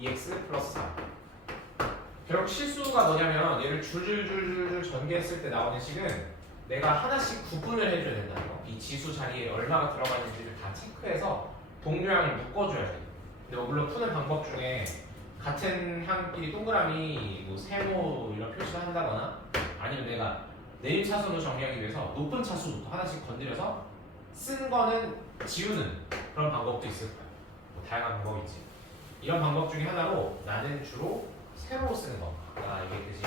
2x 플러스 3 결국 실수가 뭐냐면 얘를 줄줄줄줄 전개했을 때 나오는 식은 내가 하나씩 구분을 해줘야 된다는 거. 이 지수 자리에 얼마가 들어가는지를 다 체크해서 동류항을 묶어줘야 돼. 근데 뭐 물론 푸는 방법 중에 같은 항끼리 동그라미 뭐 세모 이런 표시를 한다거나 아니면 내가 내림 차순으로 정리하기 위해서 높은 차수부터 하나씩 건드려서 쓴 거는 지우는 그런 방법도 있을 거야. 뭐 다양한 방법이 있지. 이런 방법 중에 하나로 나는 주로 세로로 쓰는 거. 아까 얘기했듯이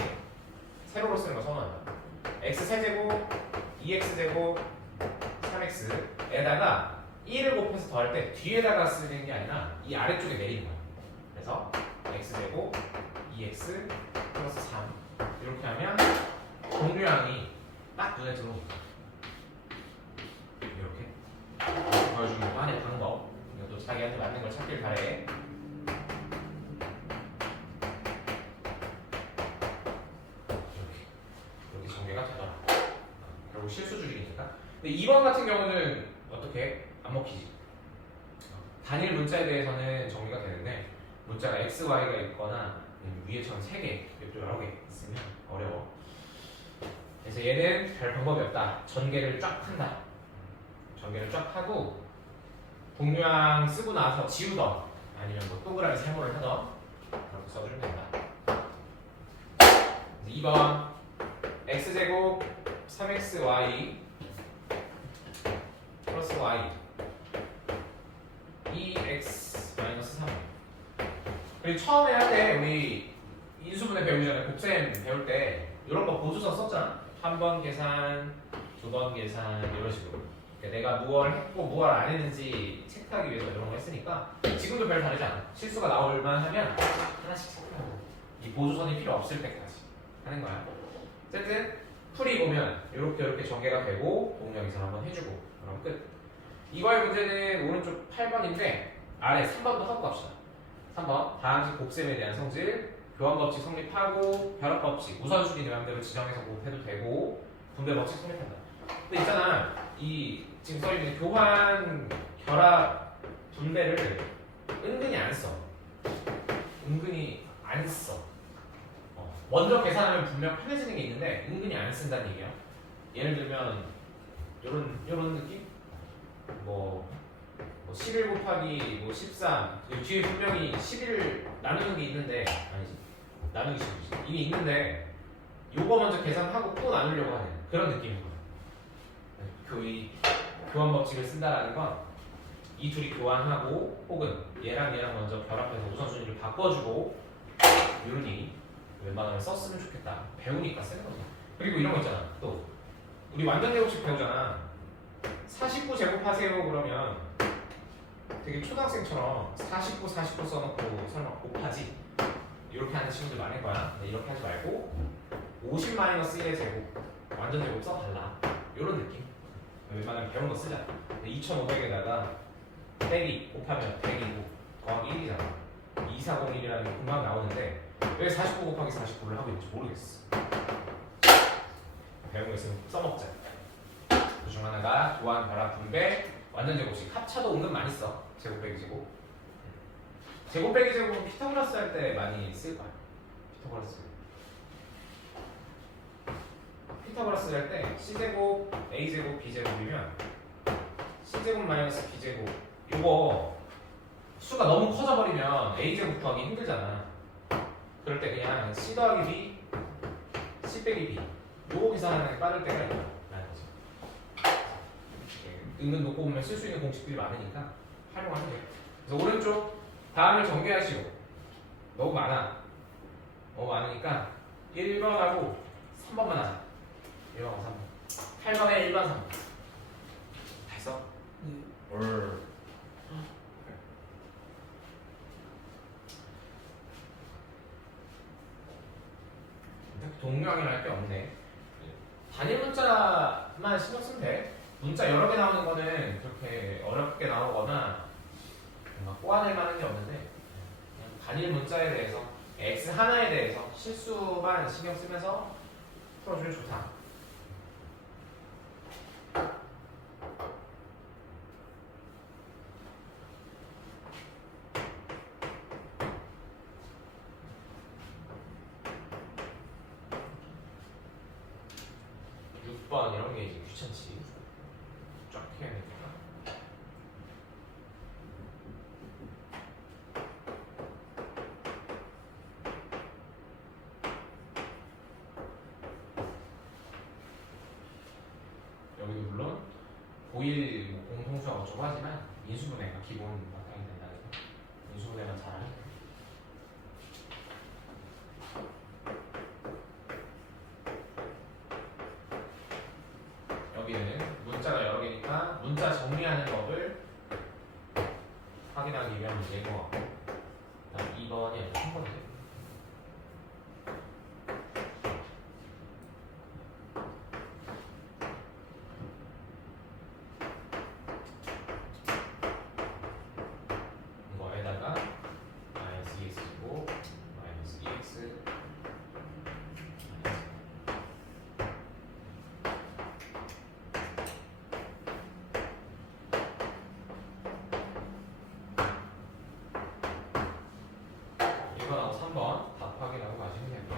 세로로 쓰는 거 선호한다. x 세제곱 2x제곱 3x에다가 1을 곱해서 더할 때 뒤에다가 쓰는 게 아니라 이 아래쪽에 내리는 거야. 그래서 x제곱 2x 플러스 3 이렇게 하면 동류항이 딱 눈에 들어옵니다. 이렇게 보여주기 또 하나의 방법. 이것도 자기한테 맞는 걸 찾길 바래. 이렇게 전개가 되더라. 결국 실수줄이니까. 근데 2번 같은 경우는 어떻게 안 먹히지? 단일 문자에 대해서는 정리가 되는데 문자가 x, y가 있거나 위에처럼 3개, 여러 개 있으면 어려워. 그래서 얘는 별 방법이 없다. 전개를 쫙 한다. 전개를 쫙 하고 동류항 쓰고 나서 지우던 아니면 뭐 동그라미 세모를 하던 그렇게 써주면 된다. 2번 x제곱 3xy 플러스 y 2x 마이너스 3 그리고 처음에 할 때 우리 인수분해 배우기 전에 곱셈 배울 때 이런 거 보조서 썼잖아. 한 번 계산, 2번 계산 이런 식으로. 그러니까 내가 무엇을 했고 무엇을 안 했는지 체크하기 위해서 이런 거 했으니까 지금도 별 다르지 않아. 실수가 나올만 하면 하나씩 체크하고 이 보조선이 필요 없을 때까지 하는 거야. 어쨌든 풀이 보면 이렇게 전개가 되고 동력에서 한번 해주고 그럼 끝. 이거의 문제는 오른쪽 8번인데 아래 3번도 하고 갑시다. 3번 다항식 곱셈에 대한 성질 교환법칙 성립하고 결합법칙 우선순위 내 맘대로 지정해서 곱해도 되고 분배법칙 성립한다. 근데 있잖아 이 지금 써있는 교환 결합 분배를 은근히 안 써. 은근히 안 써. 먼저 계산하면 분명 편해지는 게 있는데 은근히 안 쓴다는 얘기야. 예를 들면 요런 느낌? 뭐 11 곱하기 뭐 13 뒤에 분명히 11 나누는 게 있는데 아니지 나누기 11이지 이미 있는데 요거 먼저 계산하고 또 나누려고 하는 그런 느낌인 거야. 이 교환 법칙을 쓴다라는 건 이 둘이 교환하고 혹은 얘랑 얘랑 먼저 결합해서 우선순위를 바꿔주고 이런 얘기 웬만하면 썼으면 좋겠다. 배우니까 쓰는 거지. 그리고 이런 거 있잖아. 또 우리 완전 제곱식 배우잖아. 49 제곱하세요 그러면 되게 초등학생처럼 49 써놓고 설마 곱하지? 이렇게 하는 친구들 많을 거야. 근데 이렇게 하지 말고 50 마이너스 1의 제곱 완전 제곱 써달라. 이런 느낌. 웬만하면 배운 거 쓰자. 2500에다가 빼기 곱하면 100이고 더하기 1이잖아. 2401이라는 게 금방 나오는데 왜 49 곱하기 49를 하고 있는지 모르겠어. 배운 거 있으면 써먹자. 그 중 하나가 교환, 결합, 분배, 완전 제곱식. 합차도 은근 많이 써. 제곱 빼기 제곱. 제곱 빼기 제곱은 피타고라스 할 때 많이 쓸 거야. 피타고라스 할 때 C제곱, A제곱, B제곱이면 C제곱 마이너스 B제곱 요거 수가 너무 커져버리면 A제곱 구하기 힘들잖아. 그럴 때 그냥 C 더하기 B 10 빼기 B 요거 계산하는 게 빠를 때가 있다 라는 거죠. 은근 놓고 보면 쓸 수 있는 공식들이 많으니까 활용하면 돼요. 그래서 오른쪽 다음을 전개하시고 너무 많으니까 1번하고 3번만 하자. 1번하고 3번 8번에 1번 3번 다 했어? 네. 동명이라 할 게 없네. 단일 문자만 신경 쓰면 돼. 문자 여러 개 나오는 거는 그렇게 어렵게 나오거나 뭔가 꼬아낼 만한 게 없는데 그냥 단일 문자에 대해서 x 하나에 대해서 실수만 신경 쓰면서 풀어주면 좋다. 이런 게 이제 귀찮지. 쫙 해야 되니까. 여기도 물론 고일 공통수학 어쩌고 하지만 인수분해가 기본 바탕이 된다는 거. 인수분해만 잘하면 돼. 여기는 문자가 여러 개니까 문자 정리하는 법을 확인하기 위한 문제인 것 같고 2번이 아니라 3번이죠. 이거에다가 마이너스 2x고 마이너스 2x 이번하고 3번 답 확인하고 가시면 됩니다.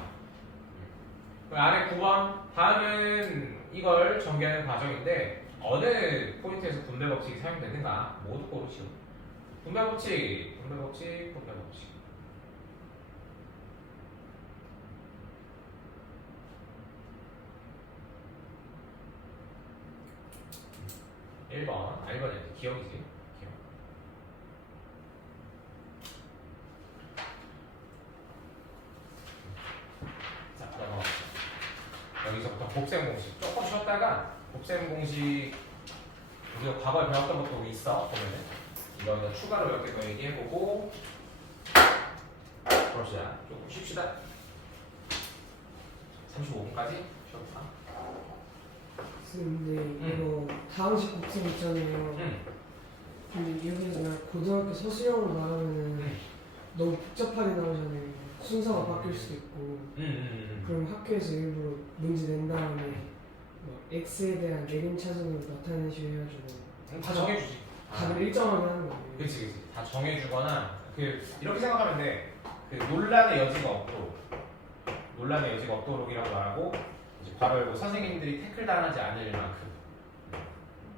그 아래 9번 다음은 이걸 전개하는 과정인데 어느 포인트에서 분배 법칙이 사용되는가 모두 고르시오. 분배 법칙. 1번, 1번이 기억이지. 기억. 자, 넘어갑시다. 여기서부터 곱셈 공식. 조금 쉬었다가 곱셈 공식 우리가 과거에 배웠던 것도 있어. 보면은 이거 이제 추가로 몇 개 더 얘기해보고 그럽시다. 조금 쉽시다. 35분까지 쉬어볼까? 근데 이거 다항식 곱셈 있잖아요. 근데 여기서 그냥 고등학교 서술형으로 나가면은 너무 복잡하게 나오잖아요. 순서가 바뀔 수도 있고. 그럼 학교에서 일부러 문제 낸 다음에 뭐 x에 대한 내림차순으로 나타내시고 해가지고 다 정해주지. 답을 일정하게 하는 거예요. 그치. 다 정해주거나 이렇게 생각하면 돼. 논란의 여지가 없도록이라고 말하고 이제 바로 열고 선생님들이 태클 당하지 않을 만큼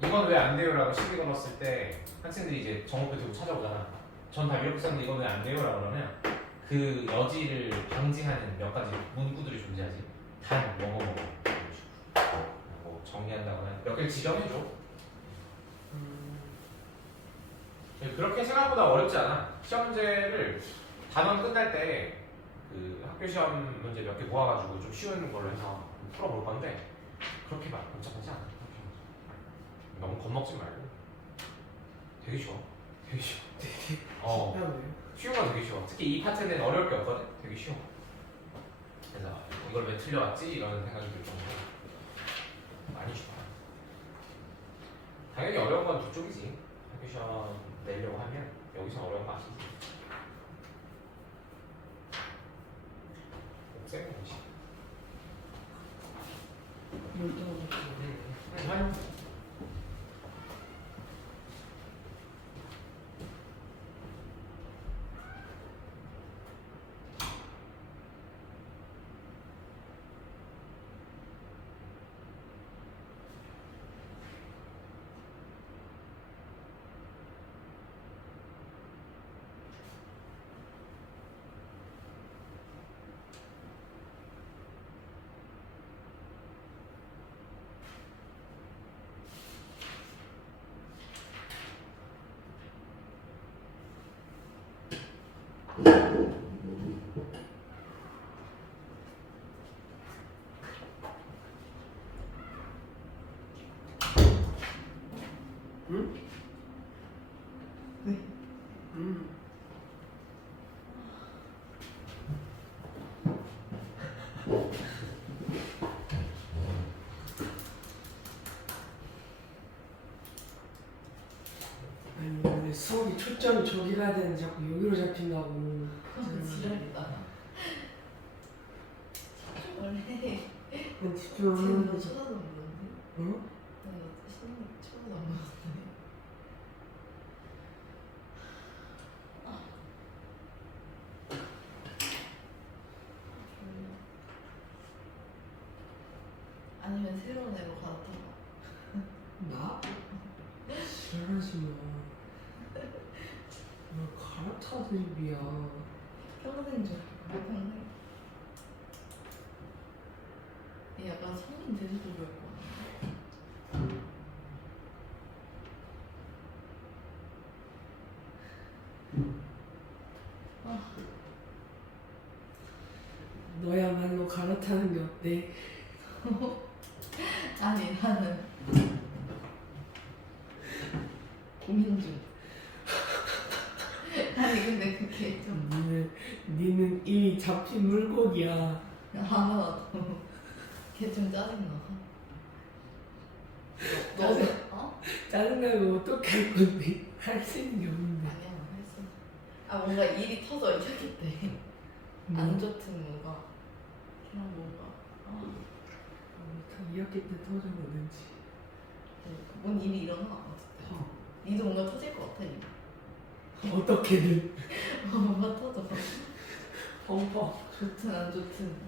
이건 왜 안 돼요라고 시비 걸었을 때 학생들이 이제 정오표 들고 찾아오잖아. 전 다 이렇게 썼는데 이건 왜 안 돼요라고 그러면 그 여지를 방지하는 몇 가지 문구들이 존재하지. 단 뭐 정리한다거나 몇 개를 지정해줘. 그렇게 생각보다 어렵지 않아. 시험제를 단원 끝날 때 그 학교 시험 문제 몇 개 모아가지고 좀 쉬운 걸로 해서 풀어볼 건데 그렇게 막 복잡하지 않아. 너무 겁먹지 말고 되게 쉬워. 쉬운 건 되게 쉬워. 특히 이 파트는 어려울 게 없거든. 되게 쉬워. 그래서 이걸 왜 틀려왔지? 이런 생각이 들 정도로 많이 쉬워. 당연히 어려운 건 두 쪽이지. 학교 시험 내려고 하면 여기서 어려운 거 아시지? 곱셈 공식. 활용. 응? 왜? 응. 아니 근데 수업이 초점이 저기 가야 되는데 자꾸 여기로 잡힌다고. 지랄이다. 원래 난 집중 안 하는 지금 거지. 쳐다도 안 보는데? 응? 내가 시험 쳐다도 안 보는데? 졸려. 아니면 새로운 애로 갈아타봐. 나? 지랄하지 마. 나 갈아타 드립이야. 평생 줄 평생. 얘 약간 성인 돼서 좋을 거야. 너야말로 갈아타는 게 어때? 아니 나는 고민 중. 아니 근데 그게 좀 니는 이미 잡힌 물고기야. 하나도 걔 좀 짜증나. 너는 어? 짜증나면 어떻게 할 건데? 할 수 있는 게 없는데. 아니야 했어. 아 뭔가 일이 터져 이렇게 때. 안 좋든 뭐가 그냥 뭔가 다 2학기 때 터져보든지. 뭔 일이 일어나 어쨌든. 니도 뭔가 터질 것 같아 니. 어떻게든. 뭔가 터져. 펑펑. 좋든 안 좋든.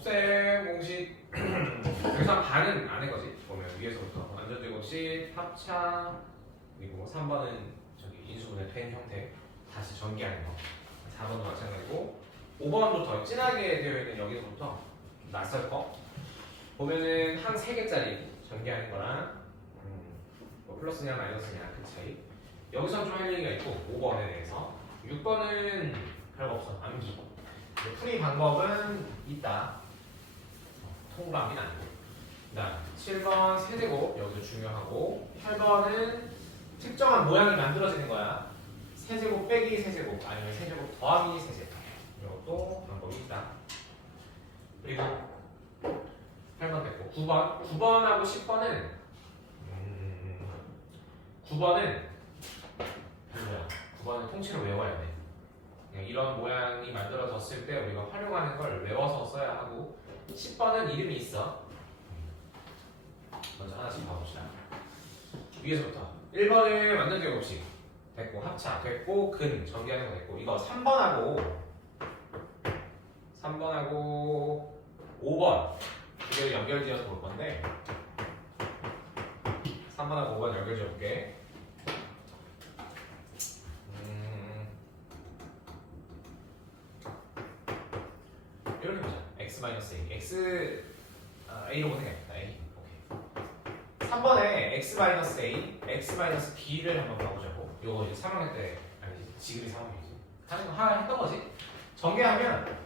곱셈 공식 여기서 반은 안 한 거지. 보면 위에서부터 완전 제곱식 합차 그리고 3번은 저기 인수분해 된 형태 다시 전개하는 거. 4번도 마찬가지고 5번도 더 진하게 되어 있는 여기서부터 낯설 거 보면은 한 3개짜리 전개하는 거랑 뭐 플러스냐 마이너스냐 그 차이. 여기서 좀 할 얘기가 있고 5번에 대해서 6번은 별거 없어. 암기. 풀이 방법은 있다. 통감이 아니고. 그다음 7번 세제곱 여기도 중요하고 8번은 특정한 모양이 만들어지는 거야. 세제곱 빼기 세제곱 아니면 세제곱 더하기 세제곱 이것도 방법이 있다. 그리고 8번 됐고 9번하고 10번은 9번은 별로야. 9번은 통째로 외워야 돼. 그냥 이런 모양이 만들어졌을 때 우리가 활용하는 걸 외워서 써야 하고 10번은 이름이 있어. 먼저 하나씩 봐봅시다. 위에서부터 1번은 완전 제곱식 됐고 합차 됐고 근 전개하는 거 됐고 이거 3번하고 5번 이걸 연결지어서 볼 건데 3번하고 5번 연결지어 볼게. 이렇게 보자. x-a x a로 보내겠다. a 오케이. 3번에 x-a x-b를 한번 봐보자고. 요거 이제 3학년 때 아니지 지금이 3학년이지 하는 거 하나 했던 거지. 전개하면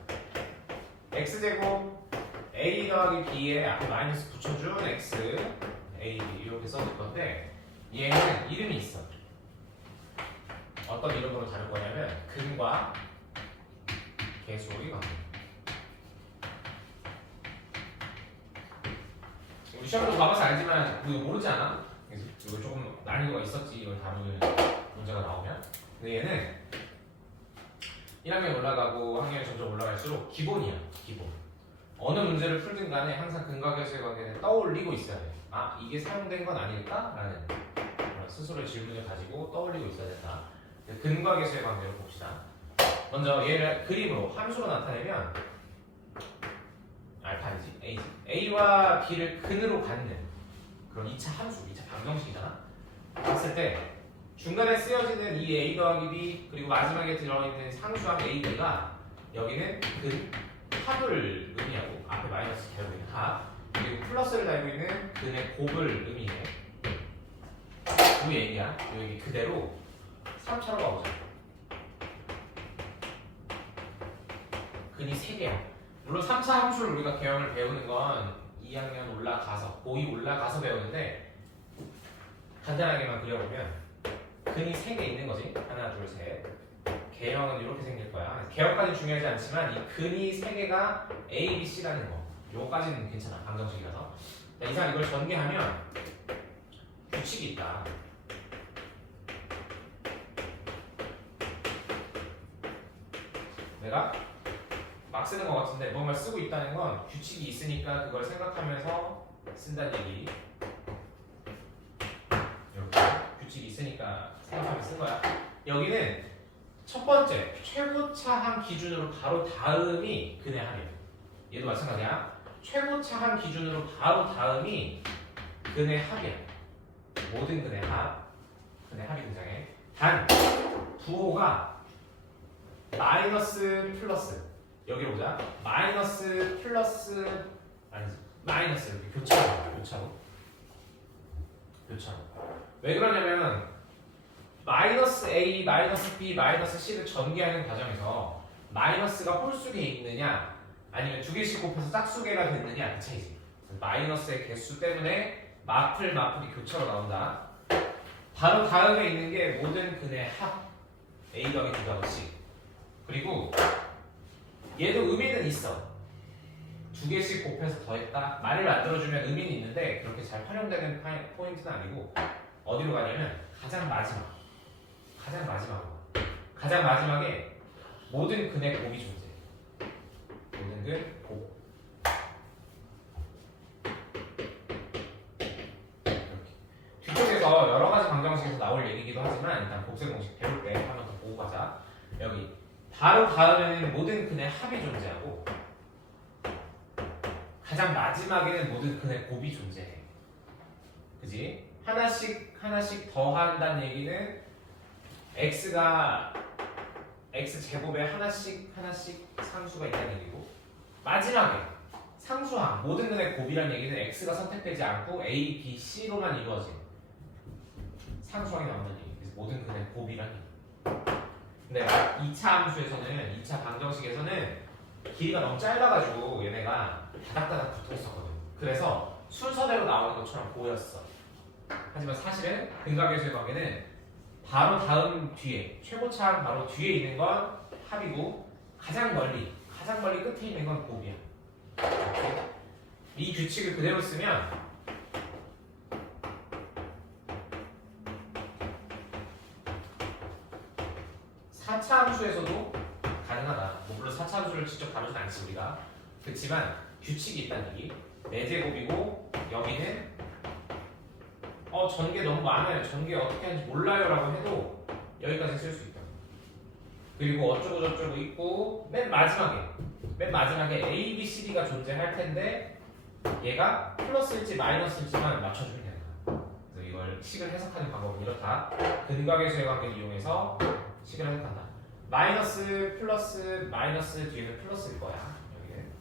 x제곱 a 더하기 b에 앞에 마이너스 붙여준 x a 이렇게 써줄 건데 얘는 이름이 있어. 어떤 이름으로 다룰 거냐면 근과 계수의 관계. 우리 시험도 봐봐서 알지만 우리 모르지 않아? 이거 조금 난이도가 있었지. 이걸 다루는 문제가 나오면. 근데 얘는 1학년 올라가고 학년이 점점 올라갈수록 기본이야. 기본. 어느 문제를 풀든 간에 항상 근과 계수의 관계는 떠올리고 있어야 돼. 아 이게 사용된 건 아닐까? 라는 스스로의 질문을 가지고 떠올리고 있어야 된다. 근과 계수의 관계를 봅시다. 먼저 얘를 그림으로 함수로 나타내면 알파이지 a지. a와 b를 근으로 갖는 그런 2차 함수, 2차 방정식이잖아. 봤을 때 중간에 쓰여지는 이 a 더하기 b 그리고 마지막에 들어있는 상수함 a, b가 여기는 근 합을 의미하고 앞에 마이너스 달고 있는 합 그리고 플러스를 달고 있는 근의 곱을 의미해. 그 얘기야. 여기 그대로 3차로 가보자. 근이 3개야. 물론 3차 함수를 우리가 개형을 배우는 건 2학년 올라가서 고2 올라가서 배우는데 간단하게만 그려보면 근이 3개 있는 거지. 하나 둘 셋. 개형은 이렇게 생길 거야. 개형까지 중요하지 않지만 이 근이 3개가 A, B, C라는 거 요거까지는 괜찮아. 방정식이라서. 자, 이상 이걸 전개하면 규칙이 있다. 내가 막 쓰는 것 같은데 뭔가 쓰고 있다는 건 규칙이 있으니까 그걸 생각하면서 쓴다는 얘기. 이렇게 규칙이 있으니까 생각하면서 쓴 거야. 여기는 첫 번째 최고차항 기준으로 바로 다음이 근의 합이야. 얘도 마찬가지야. 최고차항 기준으로 바로 다음이 근의 합이야. 모든 근의 합이 등장해. 단 부호가 마이너스 플러스 여기 보자. 마이너스 플러스 아니지 마이너스 이렇게 교차로 왜 그러냐면 마이너스 a 마이너스 b 마이너스 c를 전개하는 과정에서 마이너스가 홀수에 있느냐 아니면 두 개씩 곱해서 짝수개가 됐느냐 그 차이지. 마이너스의 개수 때문에 마플이 교차로 나온다. 바로 다음에 있는 게 모든 근의 합 a 더하기 b 더하기 c. 그리고 얘도 의미는 있어. 두 개씩 곱해서 더했다. 말을 만들어주면 의미는 있는데 그렇게 잘 활용되는 포인트는 아니고 어디로 가냐면 가장 마지막에 모든 근의 곱이 존재. 모든 근 곱. 이렇게. 뒤쪽에서 여러 가지 방정식에서 나올 얘기기도 하지만 일단 곱셈 공식 배울 때 한번 더 보고 가자. 여기 바로 다음에는 모든 근의 합이 존재하고 가장 마지막에는 모든 근의 곱이 존재해. 그지? 하나씩 더 한다는 얘기는 x가 x 제곱에 하나씩 상수가 있다는 얘기고, 마지막에 상수항 모든 근의 곱이라는 얘기는 x가 선택되지 않고 a, b, c로만 이루어진 상수항이 나온다는 얘기. 그래서 모든 근의 곱이라는 얘기. 근데 2차 함수에서는 2차 방정식에서는 길이가 너무 짧아가지고 얘네가 다닥다닥 붙어 있었거든. 그래서 순서대로 나오는 것처럼 보였어. 하지만 사실은 근각계수의 관계는 바로 다음 뒤에, 최고차항 바로 뒤에 있는 건 합이고, 가장 멀리 끝에 있는 건 곱이야. 이 규칙을 그대로 쓰면 4차 함수에서도 가능하다. 뭐 물론 4차 함수를 직접 다루진 않지 우리가. 그렇지만 규칙이 있다는 얘기. 4제곱이고 여기는 전개 너무 많아요. 전개 어떻게 하는지 몰라요 라고 해도 여기까지 쓸 수 있다. 그리고 어쩌고 저쩌고 있고 맨 마지막에 A, B, C, D가 존재할 텐데 얘가 플러스일지 마이너스일지만 맞춰주면 된다. 그래서 이걸 식을 해석하는 방법은 이렇다. 근각계수의 관계를 이용해서 식을 해석한다. 마이너스 플러스 마이너스 뒤에는 플러스일 거야. 여기는.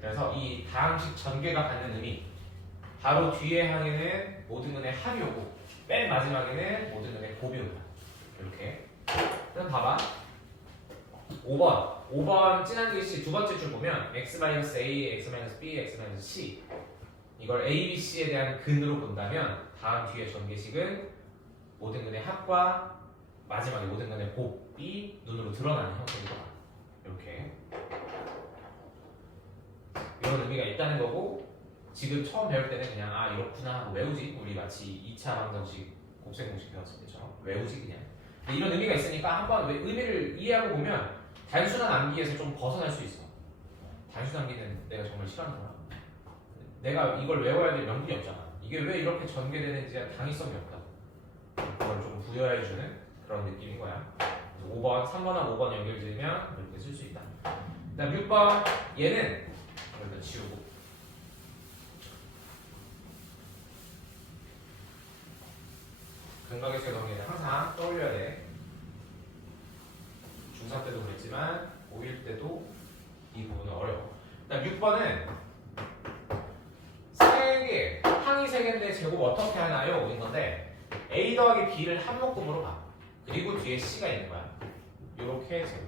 그래서 이 다항식 전개가 갖는 의미, 바로 뒤에 항에는 모든 근의 합이 오고 맨 마지막에는 모든 근의 곱이 온다. 이렇게. 그럼 봐봐. 5번 진한 글씨 두 번째 줄 보면 x-a, x-b, x-c 이걸 a, b, c에 대한 근으로 본다면 다음 뒤에 전개식은 모든 근의 합과 마지막에 모든 근의 곱이 눈으로 드러나는 형태일 거다. 이렇게. 이런 의미가 있다는 거고, 지금 처음 배울 때는 그냥 이렇구나 하고 외우지. 우리 마치 2차 방정식 곱셈 공식 배웠을 때처럼 외우지 그냥. 근데 이런 의미가 있으니까 한번 의미를 이해하고 보면 단순한 암기에서 좀 벗어날 수 있어. 단순 암기는 내가 정말 싫어하는 거야. 내가 이걸 외워야 될 명분이 없잖아. 이게 왜 이렇게 전개되는지에 당위성이 없다고. 그걸 조금 부여해주는 그런 느낌인 거야. 5번, 3번하고 5번 연결지으면 이렇게 쓸 수 있다. 그 다음 6번 얘는 일단 지우고, 근각계수의 관계는 항상 떠올려야 돼. 중3 때도 그랬지만 고1 때도 이 부분은 어려워. 그다음 6번은 항이 3개인데 제곱 어떻게 하나요? 인 건데 a 더하기 b를 한 묶음으로 봐. 그리고 뒤에 c가 있는 거야. 요렇게 제곱.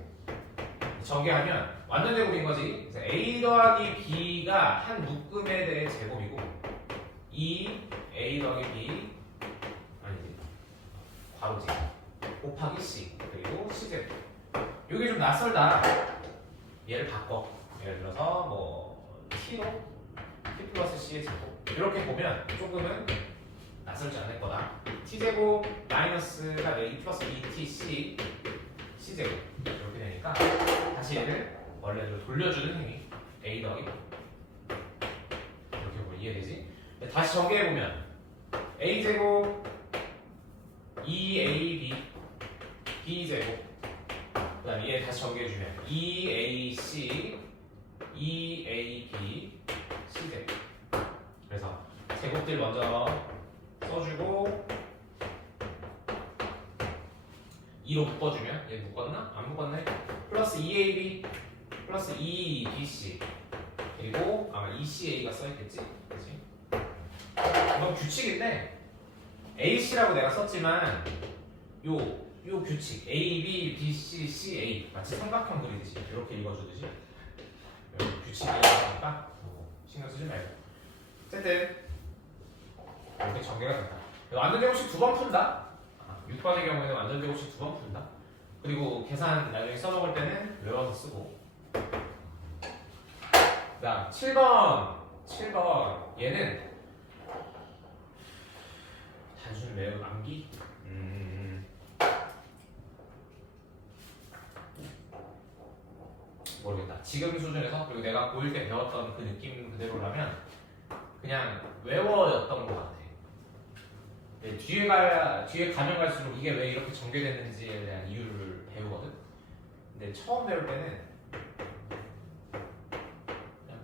전개하면 완전 제곱인 거지. 그래서 a 더하기 b가 한 묶음에 대해 제곱이고, 이 a 더하기 b 아니지 괄호지 곱하기 c 그리고 c 제곱. 이게 좀 낯설다. 얘를 바꿔. 예를 들어서 뭐 t로 t 플러스 c의 제곱 이렇게 보면 조금은 낯설지 않을 거다. t제곱 마이너스가 2 플러스 2tc c제곱 이렇게 되니까 다시 얘를 원래대로 돌려주는 행위 a 더하기 이렇게 보면 이해되지? 다시 정리해보면 a제곱 2ab b제곱 그 다음에 얘 다시 정리해주면 2ac 2ab c제곱. 그래서 제곱들 먼저 써주고 2로 묶어주면 얘 묶었나? 안 묶었네? 플러스 2ab 플러스 2bc 그리고 아마 2ca가 써있겠지? 그치? 이건 규칙인데 ac라고 내가 썼지만 요 규칙 A, B, B, C, C, A 마치 삼각형 그리듯이 이렇게 읽어주듯이 여기 규칙이 있으니까 신경 쓰지 말고. 어쨌든 이렇게 전개가 된다. 완전제곱식 2번 푼다. 6번의 경우에는 완전제곱식 2번 푼다. 그리고 계산 나중에 써먹을 때는 외워서 쓰고. 그 다음 7번 얘는 단순 매우 암기? 모르겠다. 지금 수준에서 그리고 내가 고1 때 배웠던 그 느낌 그대로라면 그냥 외워였던 것 같아. 뒤에 가면 갈수록 이게 왜 이렇게 전개됐는지에 대한 이유를 배우거든. 근데 처음 배울 때는 그냥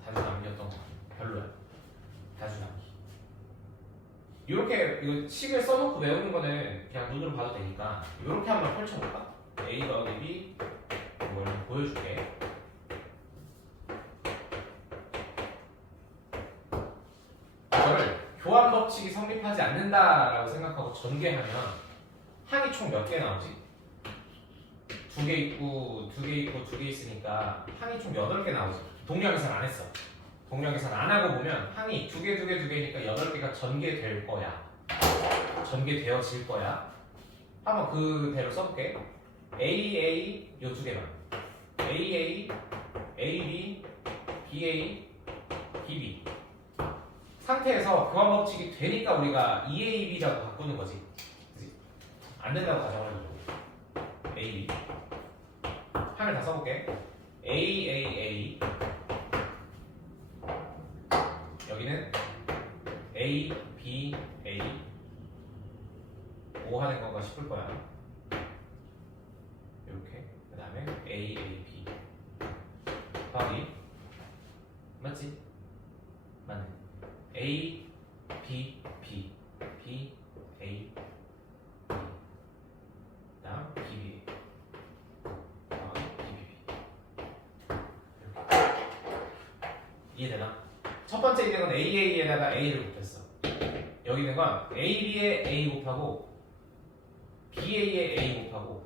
이렇게 이거 식을 써놓고 외우는 거는 그냥 눈으로 봐도 되니까 이렇게 한번 펼쳐볼까? A 더하기 B 이걸 좀 보여줄게. 이거를 교환 법칙이 성립하지 않는다라고 생각하고 전개하면 항이 총 몇 개 나오지? 2개 있고 2개 있고 2개 있으니까 항이 총 8개 나오지. 동량 계산 안 했어. 동량 계산 안 하고 보면 항이 2개 2개 2개니까 8개가 전개될 거야. 전개되어질 거야. 한번 그대로 써볼게. AA 요 2개만. AA, AB, BA, BB. 상태에서 교환 법칙이 되니까 우리가 EAB라고 바꾸는 거지. 그치? 안 된다고 가정을 해줘. AB. 항을 다 써볼게. AAA. 여기는 ABA. O 하는 건가 싶을 거야. 이렇게. 그 다음에 AAB. 더하기. 맞지? 맞네. A, B, B, B, A, B. 다음 B, B. 더하기 B, B, B. 이렇게. 이해되나? 첫 번째 있는 건 AA에다가 A를 곱했어. 여기 있는 건 AB에 A 곱하고 BA에 A 곱하고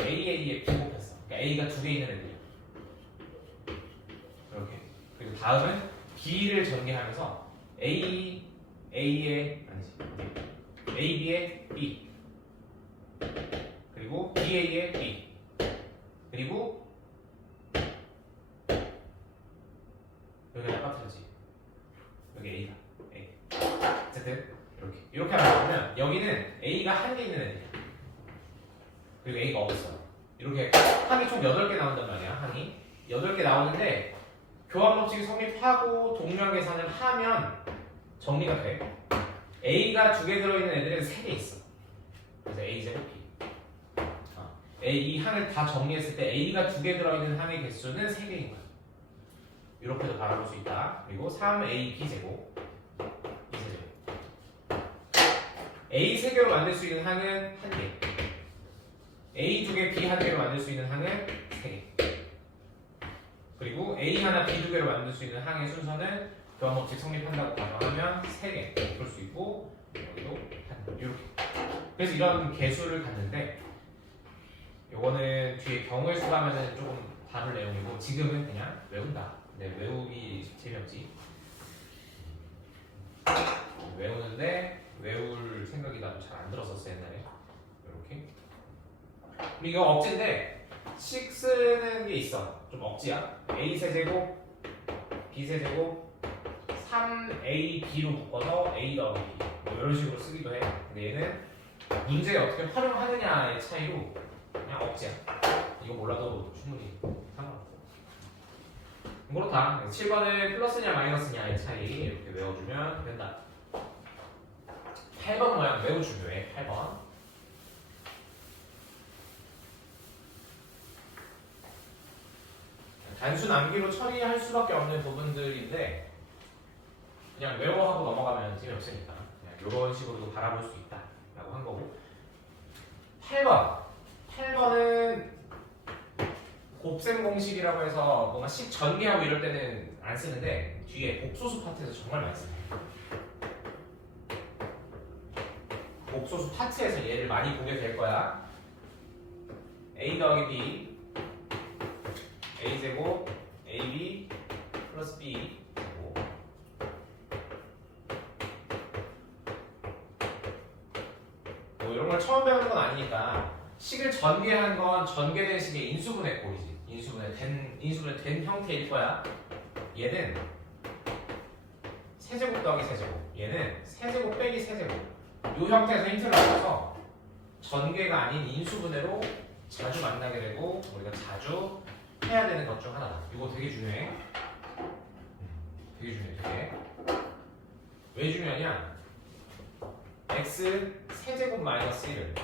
AA에 B 곱했어. 그러니까 A가 2개 있는 애들이야. 이렇게. 그리고 다음은 B를 전개하면서 A에 아니지 AB에 B 그리고 BA에 B 그리고 여기 하나 빠뜨려지. 여기 A다. A. 어쨌든 이렇게 하면 여기는 A가 한 개 있는 애들이야. 그리고 A가 없어. 이렇게 항이 총 8개 나온단 말이야. 항이 8개 나오는데 교환 법칙이 성립하고 동량 계산을 하면 정리가 돼. A가 2개 들어있는 애들은 3개 있어. 그래서 A 제곱 B. 이 항을 다 정리했을 때 A가 2개 들어있는 항의 개수는 3개인 거야. 이렇게도 바라볼 수 있다. 그리고 3AB 제곱. 2세제곱. A 3개로 만들 수 있는 항은 1개. A 2개, B 1개로 만들 수 있는 항은 3개. 그리고 A 하나, B 2개로 만들 수 있는 항의 순서는 교환 법칙 성립한다고 가정하면 3개 볼 수 있고 여기도 이렇게. 그래서 이런 개수를 갖는데 요거는 뒤에 경우의 수가 하면은 조금 다룰 내용이고 지금은 그냥 외운다. 근데 외우기 재미없지. 외우는데 외울 생각이 나도 잘 안 들었었어 옛날에. 이렇게. 이거 억지인데 식 쓰는 게 있어. 좀 억지야. A 세제곱, B 세제곱, 3AB로 묶어서 A 더하기 B. 뭐 이런 식으로 쓰기도 해. 근데 얘는 문제에 어떻게 활용하느냐의 차이로 그냥 억지야. 이거 몰라도 충분히 상관없어. 그렇다. 7번을 플러스냐 마이너스냐의 차이 이렇게 외워주면 된다. 8번 모양 매우 중요해. 8번. 단순 암기로 처리할 수밖에 없는 부분들인데 그냥 외워하고 넘어가면 재미없으니까 그냥 이런 식으로도 바라볼 수 있다 라고 한 거고 8번은 곱셈 공식이라고 해서 뭔가 식 전개하고 이럴 때는 안 쓰는데 뒤에 복소수 파트에서 정말 많이 써요. 복소수 파트에서 얘를 많이 보게 될 거야. A 더하기 B A제곱 AB 플러스 B 제곱. 뭐 이런 걸 처음 배우는 건 아니니까 식을 전개한 건 전개된 식의 인수분해 꼴이지. 인수분해 된 형태일 거야. 얘는 세제곱 더하기 세제곱. 얘는 세제곱 빼기 세제곱. 이 형태에서 힌트를 얻어서 전개가 아닌 인수분해로 자주 만나게 되고 우리가 자주 해야 되는 것 중 하나다. 이거 되게 중요해. 되게 중요해. 되게. 왜 중요하냐? x 세제곱 마이너스 1을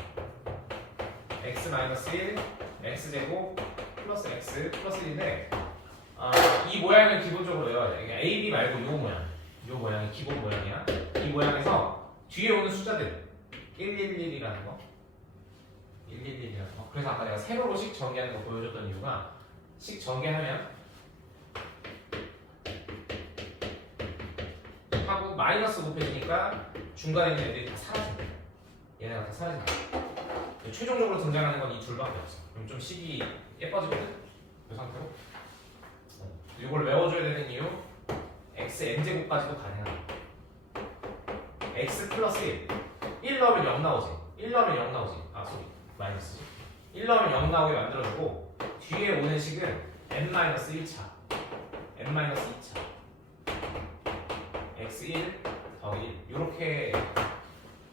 x 마이너스 1 x제곱 플러스 x 플러스 1인데 이 모양을 기본적으로 외워야 돼. 그러니까 a, b 말고 이 모양. 이 모양이 기본 모양이야. 이 모양에서 뒤에 오는 숫자들 111이라는 거 111이라는 거. 그래서 아까 내가 세로로 식 전개하는 거 보여줬던 이유가 식 전개하면 하고 마이너스 곱해지니까 중간에 있는 애들이 다 사라진다. 얘네가 다 사라진다. 최종적으로 등장하는 건 이 둘밖에 없어. 그럼 좀 식이 예뻐지거든? 이 상태로. 이걸 외워줘야 되는 이유 x n제곱까지도 가능하다. x 플러스 1 넣으면 0 나오지. 1 넣으면 0 나오지. 아 소리 마이너스지. 1 넣으면 0 나오게 만들어주고 뒤에 오는 식은 n-1차 n-2차 x1 더하기 1 이렇게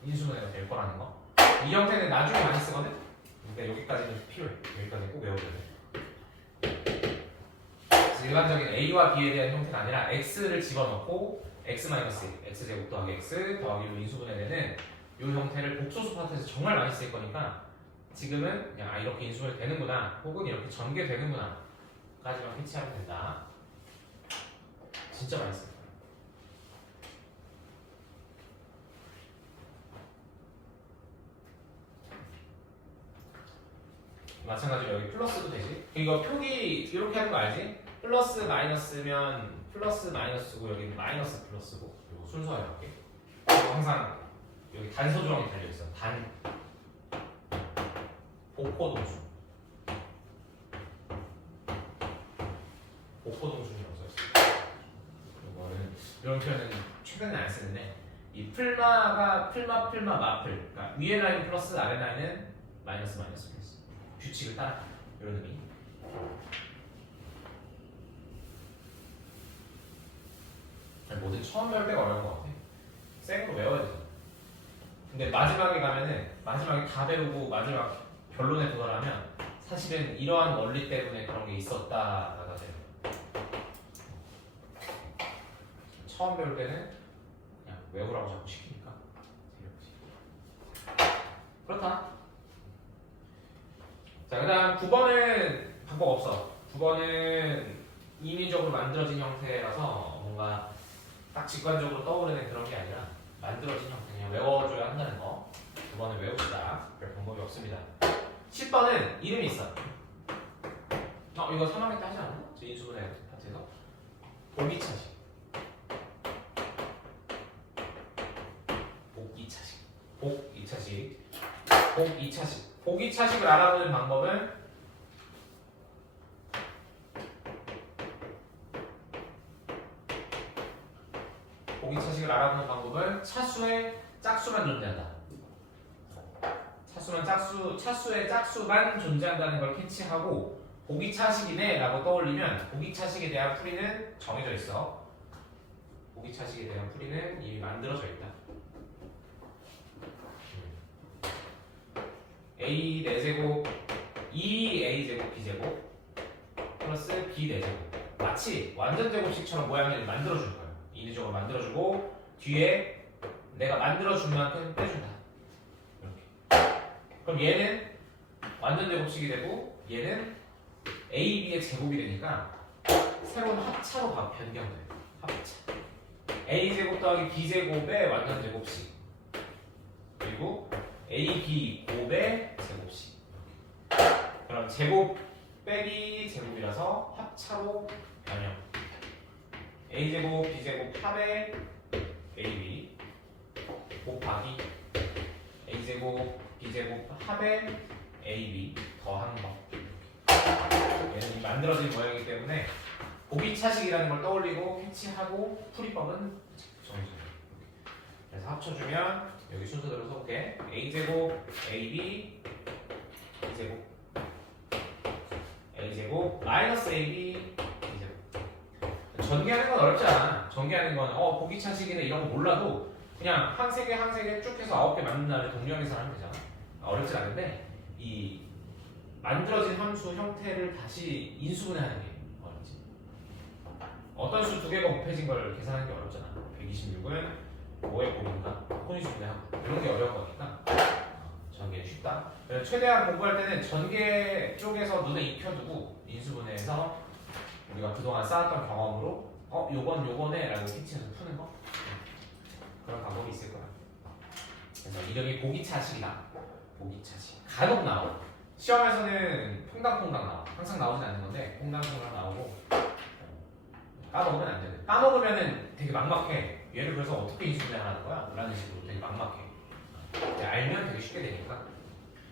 인수분해가 될 거라는 거. 이 형태는 나중에 많이 쓰거든? 근데 여기까지는 필요해. 여기까지 꼭 외워줘야 돼. 그래서 일반적인 A와 B에 대한 형태는 아니라 X를 집어넣고 X-1, X제곱 더하기 X 더하기로 인수분해되는 이 형태를 복소수 파트에서 정말 많이 쓸 거니까 지금은 그냥 아 이렇게 인수분해 되는구나 혹은 이렇게 전개되는구나 까지만 캐치하면 된다. 진짜 많이 쓸 거야. 마찬가지로 여기 플러스도 되지. 이거 표기 이렇게 하는 거 알지? 플러스 마이너스면 플러스 마이너스고 여기 마이너스 플러스고 그리고 순서가 이렇게. 그리고 항상 여기 단서 조항이 달려 있어. 단 복호동수. 복호동수라고 써 있어. 이거는 이런 표현은 최근에 안 쓰는데 이 플마가 플마 마플. 그러니까 위에 라인 플러스 아래 라인은 마이너스 마이너스. 규칙을 따라 이런 의미. 뭐든 처음 배울 때가 어려운 것 같아. 생으로 외워야 돼. 근데 마지막에 가면은 마지막에 다 배우고 마지막 결론에 도달하면 사실은 이러한 원리 때문에 그런 게 있었다가 돼요. 처음 배울 때는 그냥 외우라고 자꾸 시키니까 그렇다. 자, 그 다음 9번은 방법 없어. 9번은 인위적으로 만들어진 형태라서 뭔가 딱 직관적으로 떠오르는 그런 게 아니라 만들어진 형태 그냥 외워줘야 한다는 거. 9번은 외웁시다. 별 방법이 없습니다. 10번은 이름이 있어. 이거 3학년 때 하지 않았나? 저 인수분해 파트에서 복이차식. 복이차식. 복이차식을 알아보는 방법은 차수의 짝수만 존재한다. 차수의 짝수만 존재한다는 걸 캐치하고 복이차식이네 라고 떠올리면 복이차식에 대한 풀이는 정해져 있어. 복이차식에 대한 풀이는 이미 만들어져 있다. A 4제곱 2A제곱 B제곱 플러스 B 4제곱 마치 완전제곱식처럼 모양을 만들어줄 거예요. 인위적으로 만들어주고 뒤에 내가 만들어준 만큼 빼준다. 이렇게. 그럼 얘는 완전제곱식이 되고 얘는 A, B의 제곱이 되니까 새로운 합차로 변경돼요. 합차. A제곱 더하기 B제곱의 완전제곱식 그리고 A, B 곱의 제곱식. 그럼 제곱 빼기 제곱이라서 합차로 변형. A제곱, B제곱 합의 AB 곱하기 A제곱, B제곱 합의 AB 더한 거. 얘는 만들어진 모양이기 때문에 복이차식이라는 걸 떠올리고 캐치하고 풀이법은 정해져요. 그래서 합쳐주면 여기 순서대로 써볼게. A제곱, AB, B제곱, A제곱, 마이너스 AB, B제곱. 전개하는 건 어렵지 않아. 전개하는 건 복이차식이네 이런 거 몰라도 그냥 한 세 개 쭉 해서 9개 만든다는 동영에서 하면 되잖아. 어렵지 않은데 이 만들어진 함수 형태를 다시 인수분해하는 게 어렵지. 어떤 수 두 개가 곱해진 걸 계산하는 게 어렵잖아. 126은 5의 곱인가? 혼인수분해하고 이런 게 어려운 거니까 전개 쉽다. 최대한 공부할 때는 전개 쪽에서 눈에 익혀두고 인수분해해서 우리가 그동안 쌓았던 경험으로 요건 요거네 라고 캐치해서 푸는 거 그런 방법이 있을 거야. 그래서 이름이 보기차식이다. 보기차식. 간혹 나와. 시험에서는 퐁당퐁당 나와. 항상 나오진 않는 건데 퐁당퐁당 나오고 까먹으면 안 돼. 까먹으면은 되게 막막해. 얘를 그래서 어떻게 인수분해하는 거야? 라는 식으로 되게 막막해. 알면 되게 쉽게 되니까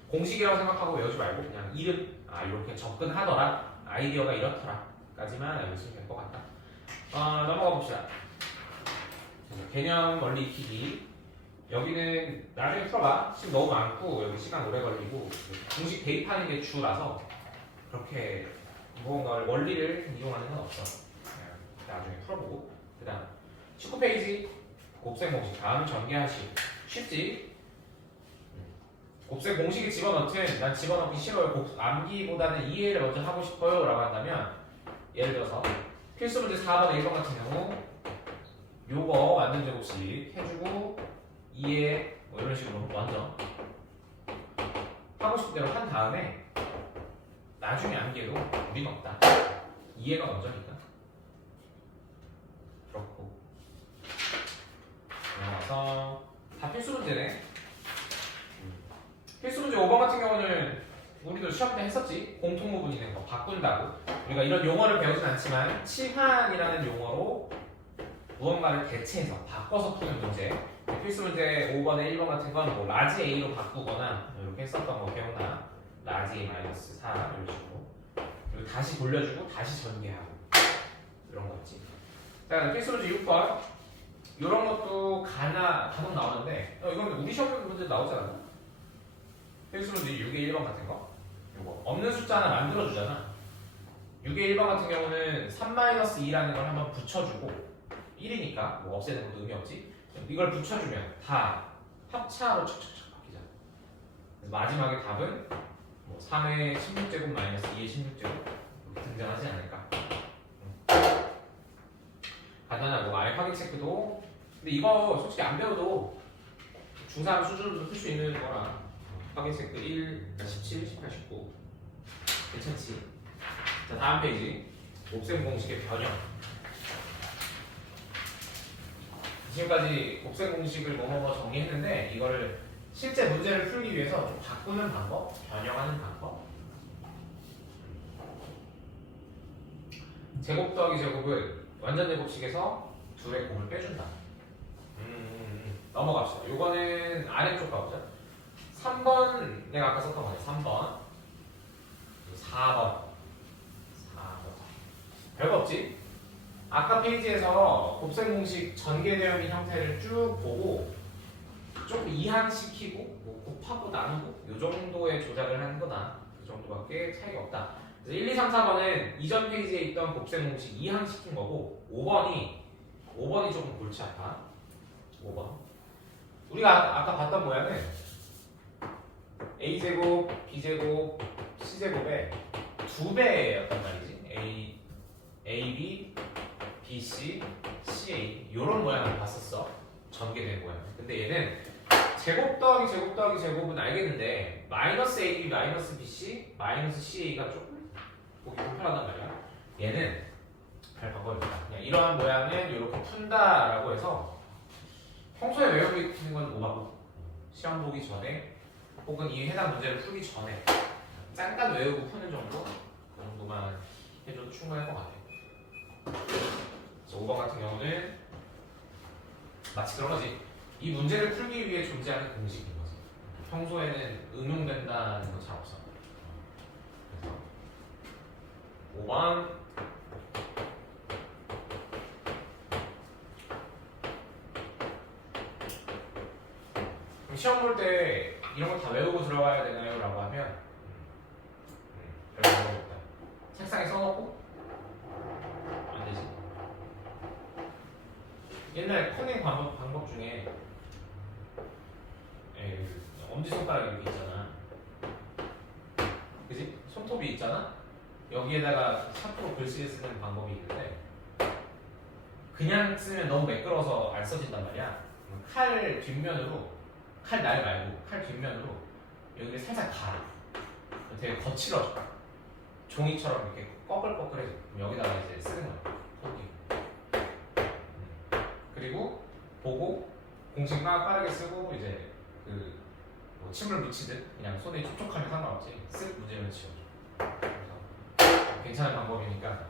공식이라고 생각하고 외우지 말고 그냥 이름 이렇게 접근하더라. 아이디어가 이렇더라. 까지만 알고 있으면 될 것 같다. 넘어가 봅시다. 개념 원리 익히기. 여기는 나중에 풀어봐. 지금 너무 많고 여기 시간 오래 걸리고 공식 대입하는 게 주라서 그렇게 무언가를 원리를 이용하는 건 없어. 그냥 나중에 풀어보고. 그 다음 19페이지 곱셈 공식. 다음 전개하시. 쉽지? 곱셈 공식에 집어넣든 난 집어넣기 싫어요. 암기보다는 이해를 먼저 하고 싶어요 라고 한다면 예를 들어서 필수 문제 4번에 1번 같은 경우 요거 완전 제곱식 해주고 이해 뭐 이런 식으로 먼저 하고 싶은 대로 한 다음에 나중에 암기해도 무리가 없다. 이해가 먼저니까. 그렇고 넘어가서 다 필수 문제네. 필수 문제 5번 같은 경우는 우리도 시험 때 했었지. 공통부분 있는 거 바꾼다고. 우리가 이런 용어를 배우진 않지만 칠한이라는 용어로 무언가를 대체해서 바꿔서 푸는 문제. 필수 문제 5번에 1번 같은 건 뭐 라지 A로 바꾸거나 이렇게 했었던 거 기억나? 라지 A 마이너스 4 이런 식으로. 그리고 다시 돌려주고 다시 전개하고 이런 거 있지. 자, 필수 문제 6번. 이런 것도 간혹 나오는데 이건 우리 시험 문제 나오지 않나? 필수 문제 6의 1번 같은 거. 이거 없는 숫자 하나 만들어주잖아. 6의 1번 같은 경우는 3-2라는 걸 한번 붙여주고 1이니까 뭐 없애는 것도 의미 없지. 이걸 붙여주면 다 합차로 척척척 바뀌잖아. 그래서 마지막에 답은 뭐 3의 16제곱 마이너스 2의 16제곱 이렇게 등장하지 않을까. 간단하고 알파벳 체크도. 근데 이거 솔직히 안 배워도 중3 수준으로 풀 수 있는 거라. 알파벳 체크 1, 17, 18, 19 괜찮지. 자, 다음 페이지 곱셈 공식의 변형. 지금까지 곱셈 공식을 뭐뭐뭐 정리했는데 이거를 실제 문제를 풀기 위해서 좀 바꾸는 방법, 변형하는 방법. 제곱 더하기 제곱은 완전 제곱식에서 둘의 곱을 빼준다. 넘어갑시다. 요거는 아래쪽 가보자. 3번 내가 아까 썼던 거네. 3번 4번 별거 없지? 아까 페이지에서 곱셈 공식 전개되어 있는 형태를 쭉 보고 조금 이항시키고 뭐 곱하고 나누고 이 정도의 조작을 하는 거다. 그 정도밖에 차이가 없다. 그래서 1, 2, 3, 4번은 이전 페이지에 있던 곱셈 공식 이항시킨 거고 5번이 조금 골치 아파. 5번 우리가 아까 봤던 모양은 A제곱, B제곱, C제곱의 2배였단 말이지. AB, BC, CA 이런 모양을 봤었어. 전개된 모양. 근데 얘는 제곱 더하기 제곱 더하기 제곱은 알겠는데 마이너스 AB, 마이너스 BC, 마이너스 CA가 조금 보기 불편하단 말이야. 얘는 잘 바꿔줍니다. 그냥 이러한 모양은 이렇게 푼다라고 해서 평소에 외우고 있는 건 오바고 시험 보기 전에 혹은 이 해당 문제를 풀기 전에 잠깐 외우고 푸는 정도? 그 정도만 해줘도 충분할 것 같아. 그래서 5번 같은 경우는 마치 그런 거지. 이 문제를 풀기 위해 존재하는 공식인 거지. 평소에는 응용된다는 건 잘 없어. 그래서 5번 그럼 시험 볼 때 이런 거 다 외우고 들어가야 되나요? 라고 하면 별로 어렵다. 책상에 써놓고 안 되지. 옛날 커닝 방법 중에 엄지손가락 이렇게 있잖아. 그지? 손톱이 있잖아? 여기에다가 샤프로 글씨를 쓰는 방법이 있는데 그냥 쓰면 너무 매끄러워서 안 써진단 말이야. 칼 뒷면으로, 칼 날 말고 칼 뒷면으로 여기를 살짝 갈아. 되게 거칠어져. 종이처럼 이렇게 꺼끌꺼끌해져. 여기다가 이제 쓰는 거야. 손이. 그리고 보고 공식 막 빠르게 쓰고 이제 그 뭐 침을 묻히듯 그냥 손에 촉촉하면 상관없지. 쓱 문제는 지워줘. 그래서 괜찮은 방법이니까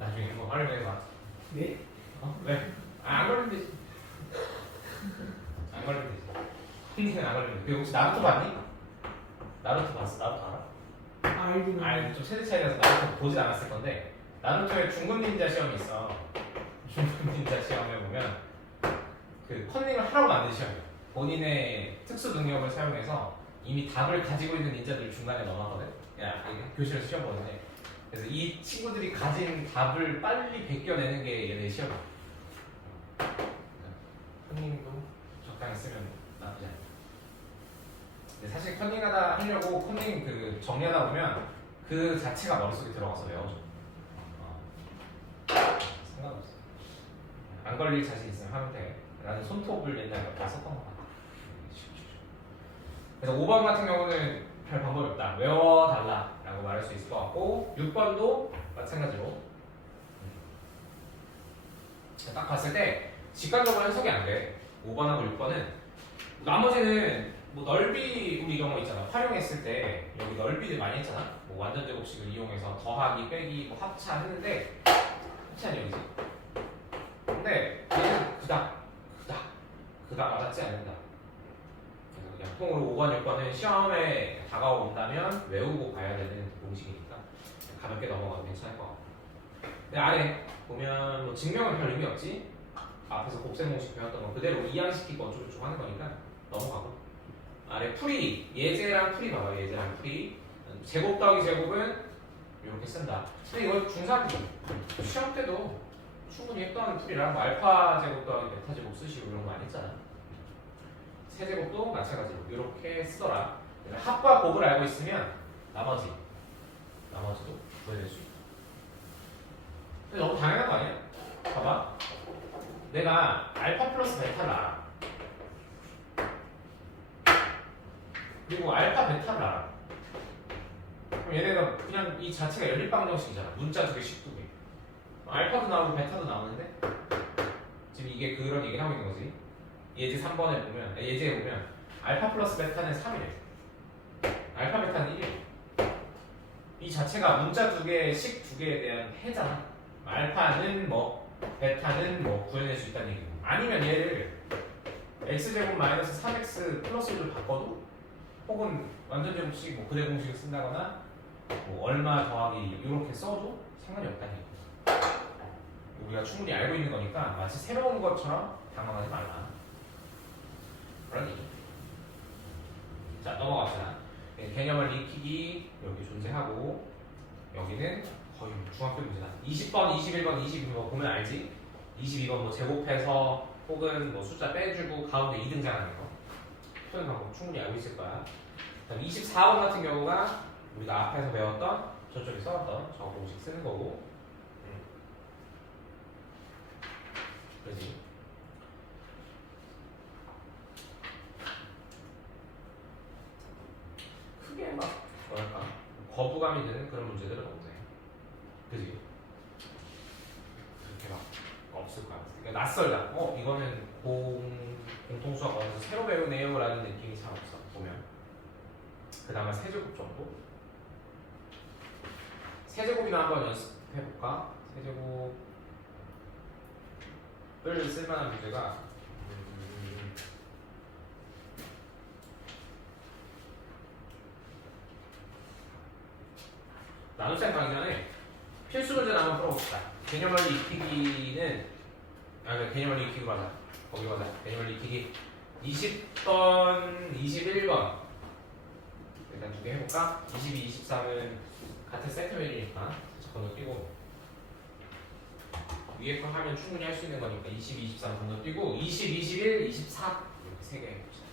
나중에 한번 활용해봐. 네? 왜? 안 걸리면 되지. 안 걸리면 되지. 힌트는 안 걸리면 돼. 혹시 나루토 봤니? 나루토 봤어? 나루토 알아? 알긴 좀 세대 차이라서 나루토 보진 않았을 건데 나루토에 중급 닌자 시험이 있어. 중급 닌자 시험에 보면 그 컨닝을 하라고 만든 시험이야. 본인의 특수 능력을 사용해서 이미 답을 가지고 있는 닌자들 중간에 넣어놨거든. 야, 이게 교실에서 시험 보는데 그래서 이 친구들이 가진 답을 빨리 베껴내는 게 얘네 시험이야. 컨닝도 적당히 쓰면 나쁘지 않아. 근데 사실 컨닝하다 하려고 컨닝 그 정리하다 보면 그 자체가 머릿속에 들어가서 외워져. 상관없어. 안 걸릴 자신 있으면 하면 돼. 나는 손톱을 옛날에 몇 번 썼던 것 같아. 그래서 5번 같은 경우는 별 방법이 없다. 외워달라라고 말할 수 있을 것 같고 6번도 마찬가지로 딱 봤을 때 직관적으로 해석이 안 돼. 5번하고 6번은 나머지는 뭐 넓이 우리 이런 거 있잖아. 활용했을 때 여기 넓이를 많이 했잖아. 뭐 완전 제곱식을 이용해서 더하기, 빼기, 뭐 합차 했는데 합차는 여기지. 근데 얘는 그닥 와닿지 않는다. 그래서 그냥 통으로 5번, 6번은 시험에 다가온다면 외우고 봐야 되는 공식이니까 가볍게 넘어가도 괜찮을 것 같고. 근데 아래 보면 뭐 증명은 별 의미 없지. 앞에서 곱셈 공식 배웠던 거 그대로 이양시키고 어쩌고저쩌고 하는 거니까 넘어가고. 아래 풀이, 예제랑 풀이 봐봐. 예제랑 풀이. 제곱 더하기 제곱은 이렇게 쓴다. 근데 이거 중3 시험 때도 충분히 했던 풀이라 뭐 알파 제곱 더하기 베타 제곱 쓰시고 이런 거 많이 했잖아. 세제곱도 마찬가지로 이렇게 쓰더라. 합과 곱을 알고 있으면 나머지도 구해낼 수 있다. 근데 너무 당연한 거 아니야? 봐봐. 내가 알파 플러스 베타를 알아. 그리고 알파 베타를 알아. 그럼 얘네가 그냥 이 자체가 연립방정식이잖아. 문자 두 개씩 두 개. 알파도 나오고 베타도 나오는데 지금 이게 그런 얘기를 하고 있는 거지. 예제 3번에 보면 예제에 보면 알파 플러스 베타는 3이래. 알파 베타는 1이래. 이 자체가 문자 두 개씩 두 개에 대한 해잖아. 알파는 뭐 베타는 뭐 구해낼 수 있다는 얘기고. 아니면 얘를 x제곱 마이너스 3x 플러스 1로 바꿔도 혹은 완전 제곱식 뭐 그대 공식을 쓴다거나 뭐 얼마 더하기 이렇게 써도 상관이 없다는 얘기고. 우리가 충분히 알고 있는 거니까 마치 새로운 것처럼 당황하지 말라. 그런 얘기. 자, 넘어갑시다. 개념을 익히기 여기 존재하고 여기는 거의 중학교 문제다. 20번, 21번, 22번 보면 알지? 22번 뭐 제곱해서 혹은 뭐 숫자 빼주고 가운데 2등장하는 거 표현 방법 충분히 알고 있을 거야. 그다음 24번 같은 경우가 우리가 앞에서 배웠던 저쪽에 써왔던 저 공식 쓰는 거고. 그렇지? 크게 막 뭐랄까 거부감이 드는 그런 문제들은 없네. 그지? 그렇게 막 없을 거야. 그러니까 낯설다. 이거는 공통수학 어디서 새로 배우네요 라는 느낌이 잘 없어. 보면 그 다음에 세제곱 정도? 세제곱이나 한번 연습해볼까? 세제곱을 쓸만한 문제가 나눗셈 가기 전에 필수 문제를 한번 풀어봅시다. 개념을 익히기는 개념을 익히기 맞아. 거기 맞아. 개념을 익히기 20번, 21번 일단 두 개 해볼까? 22, 23은 같은 세트멜이니까 건너뛰고 위에 거 하면 충분히 할 수 있는 거니까 22, 23 건너뛰고 20, 21, 24 이렇게 세 개 해봅시다.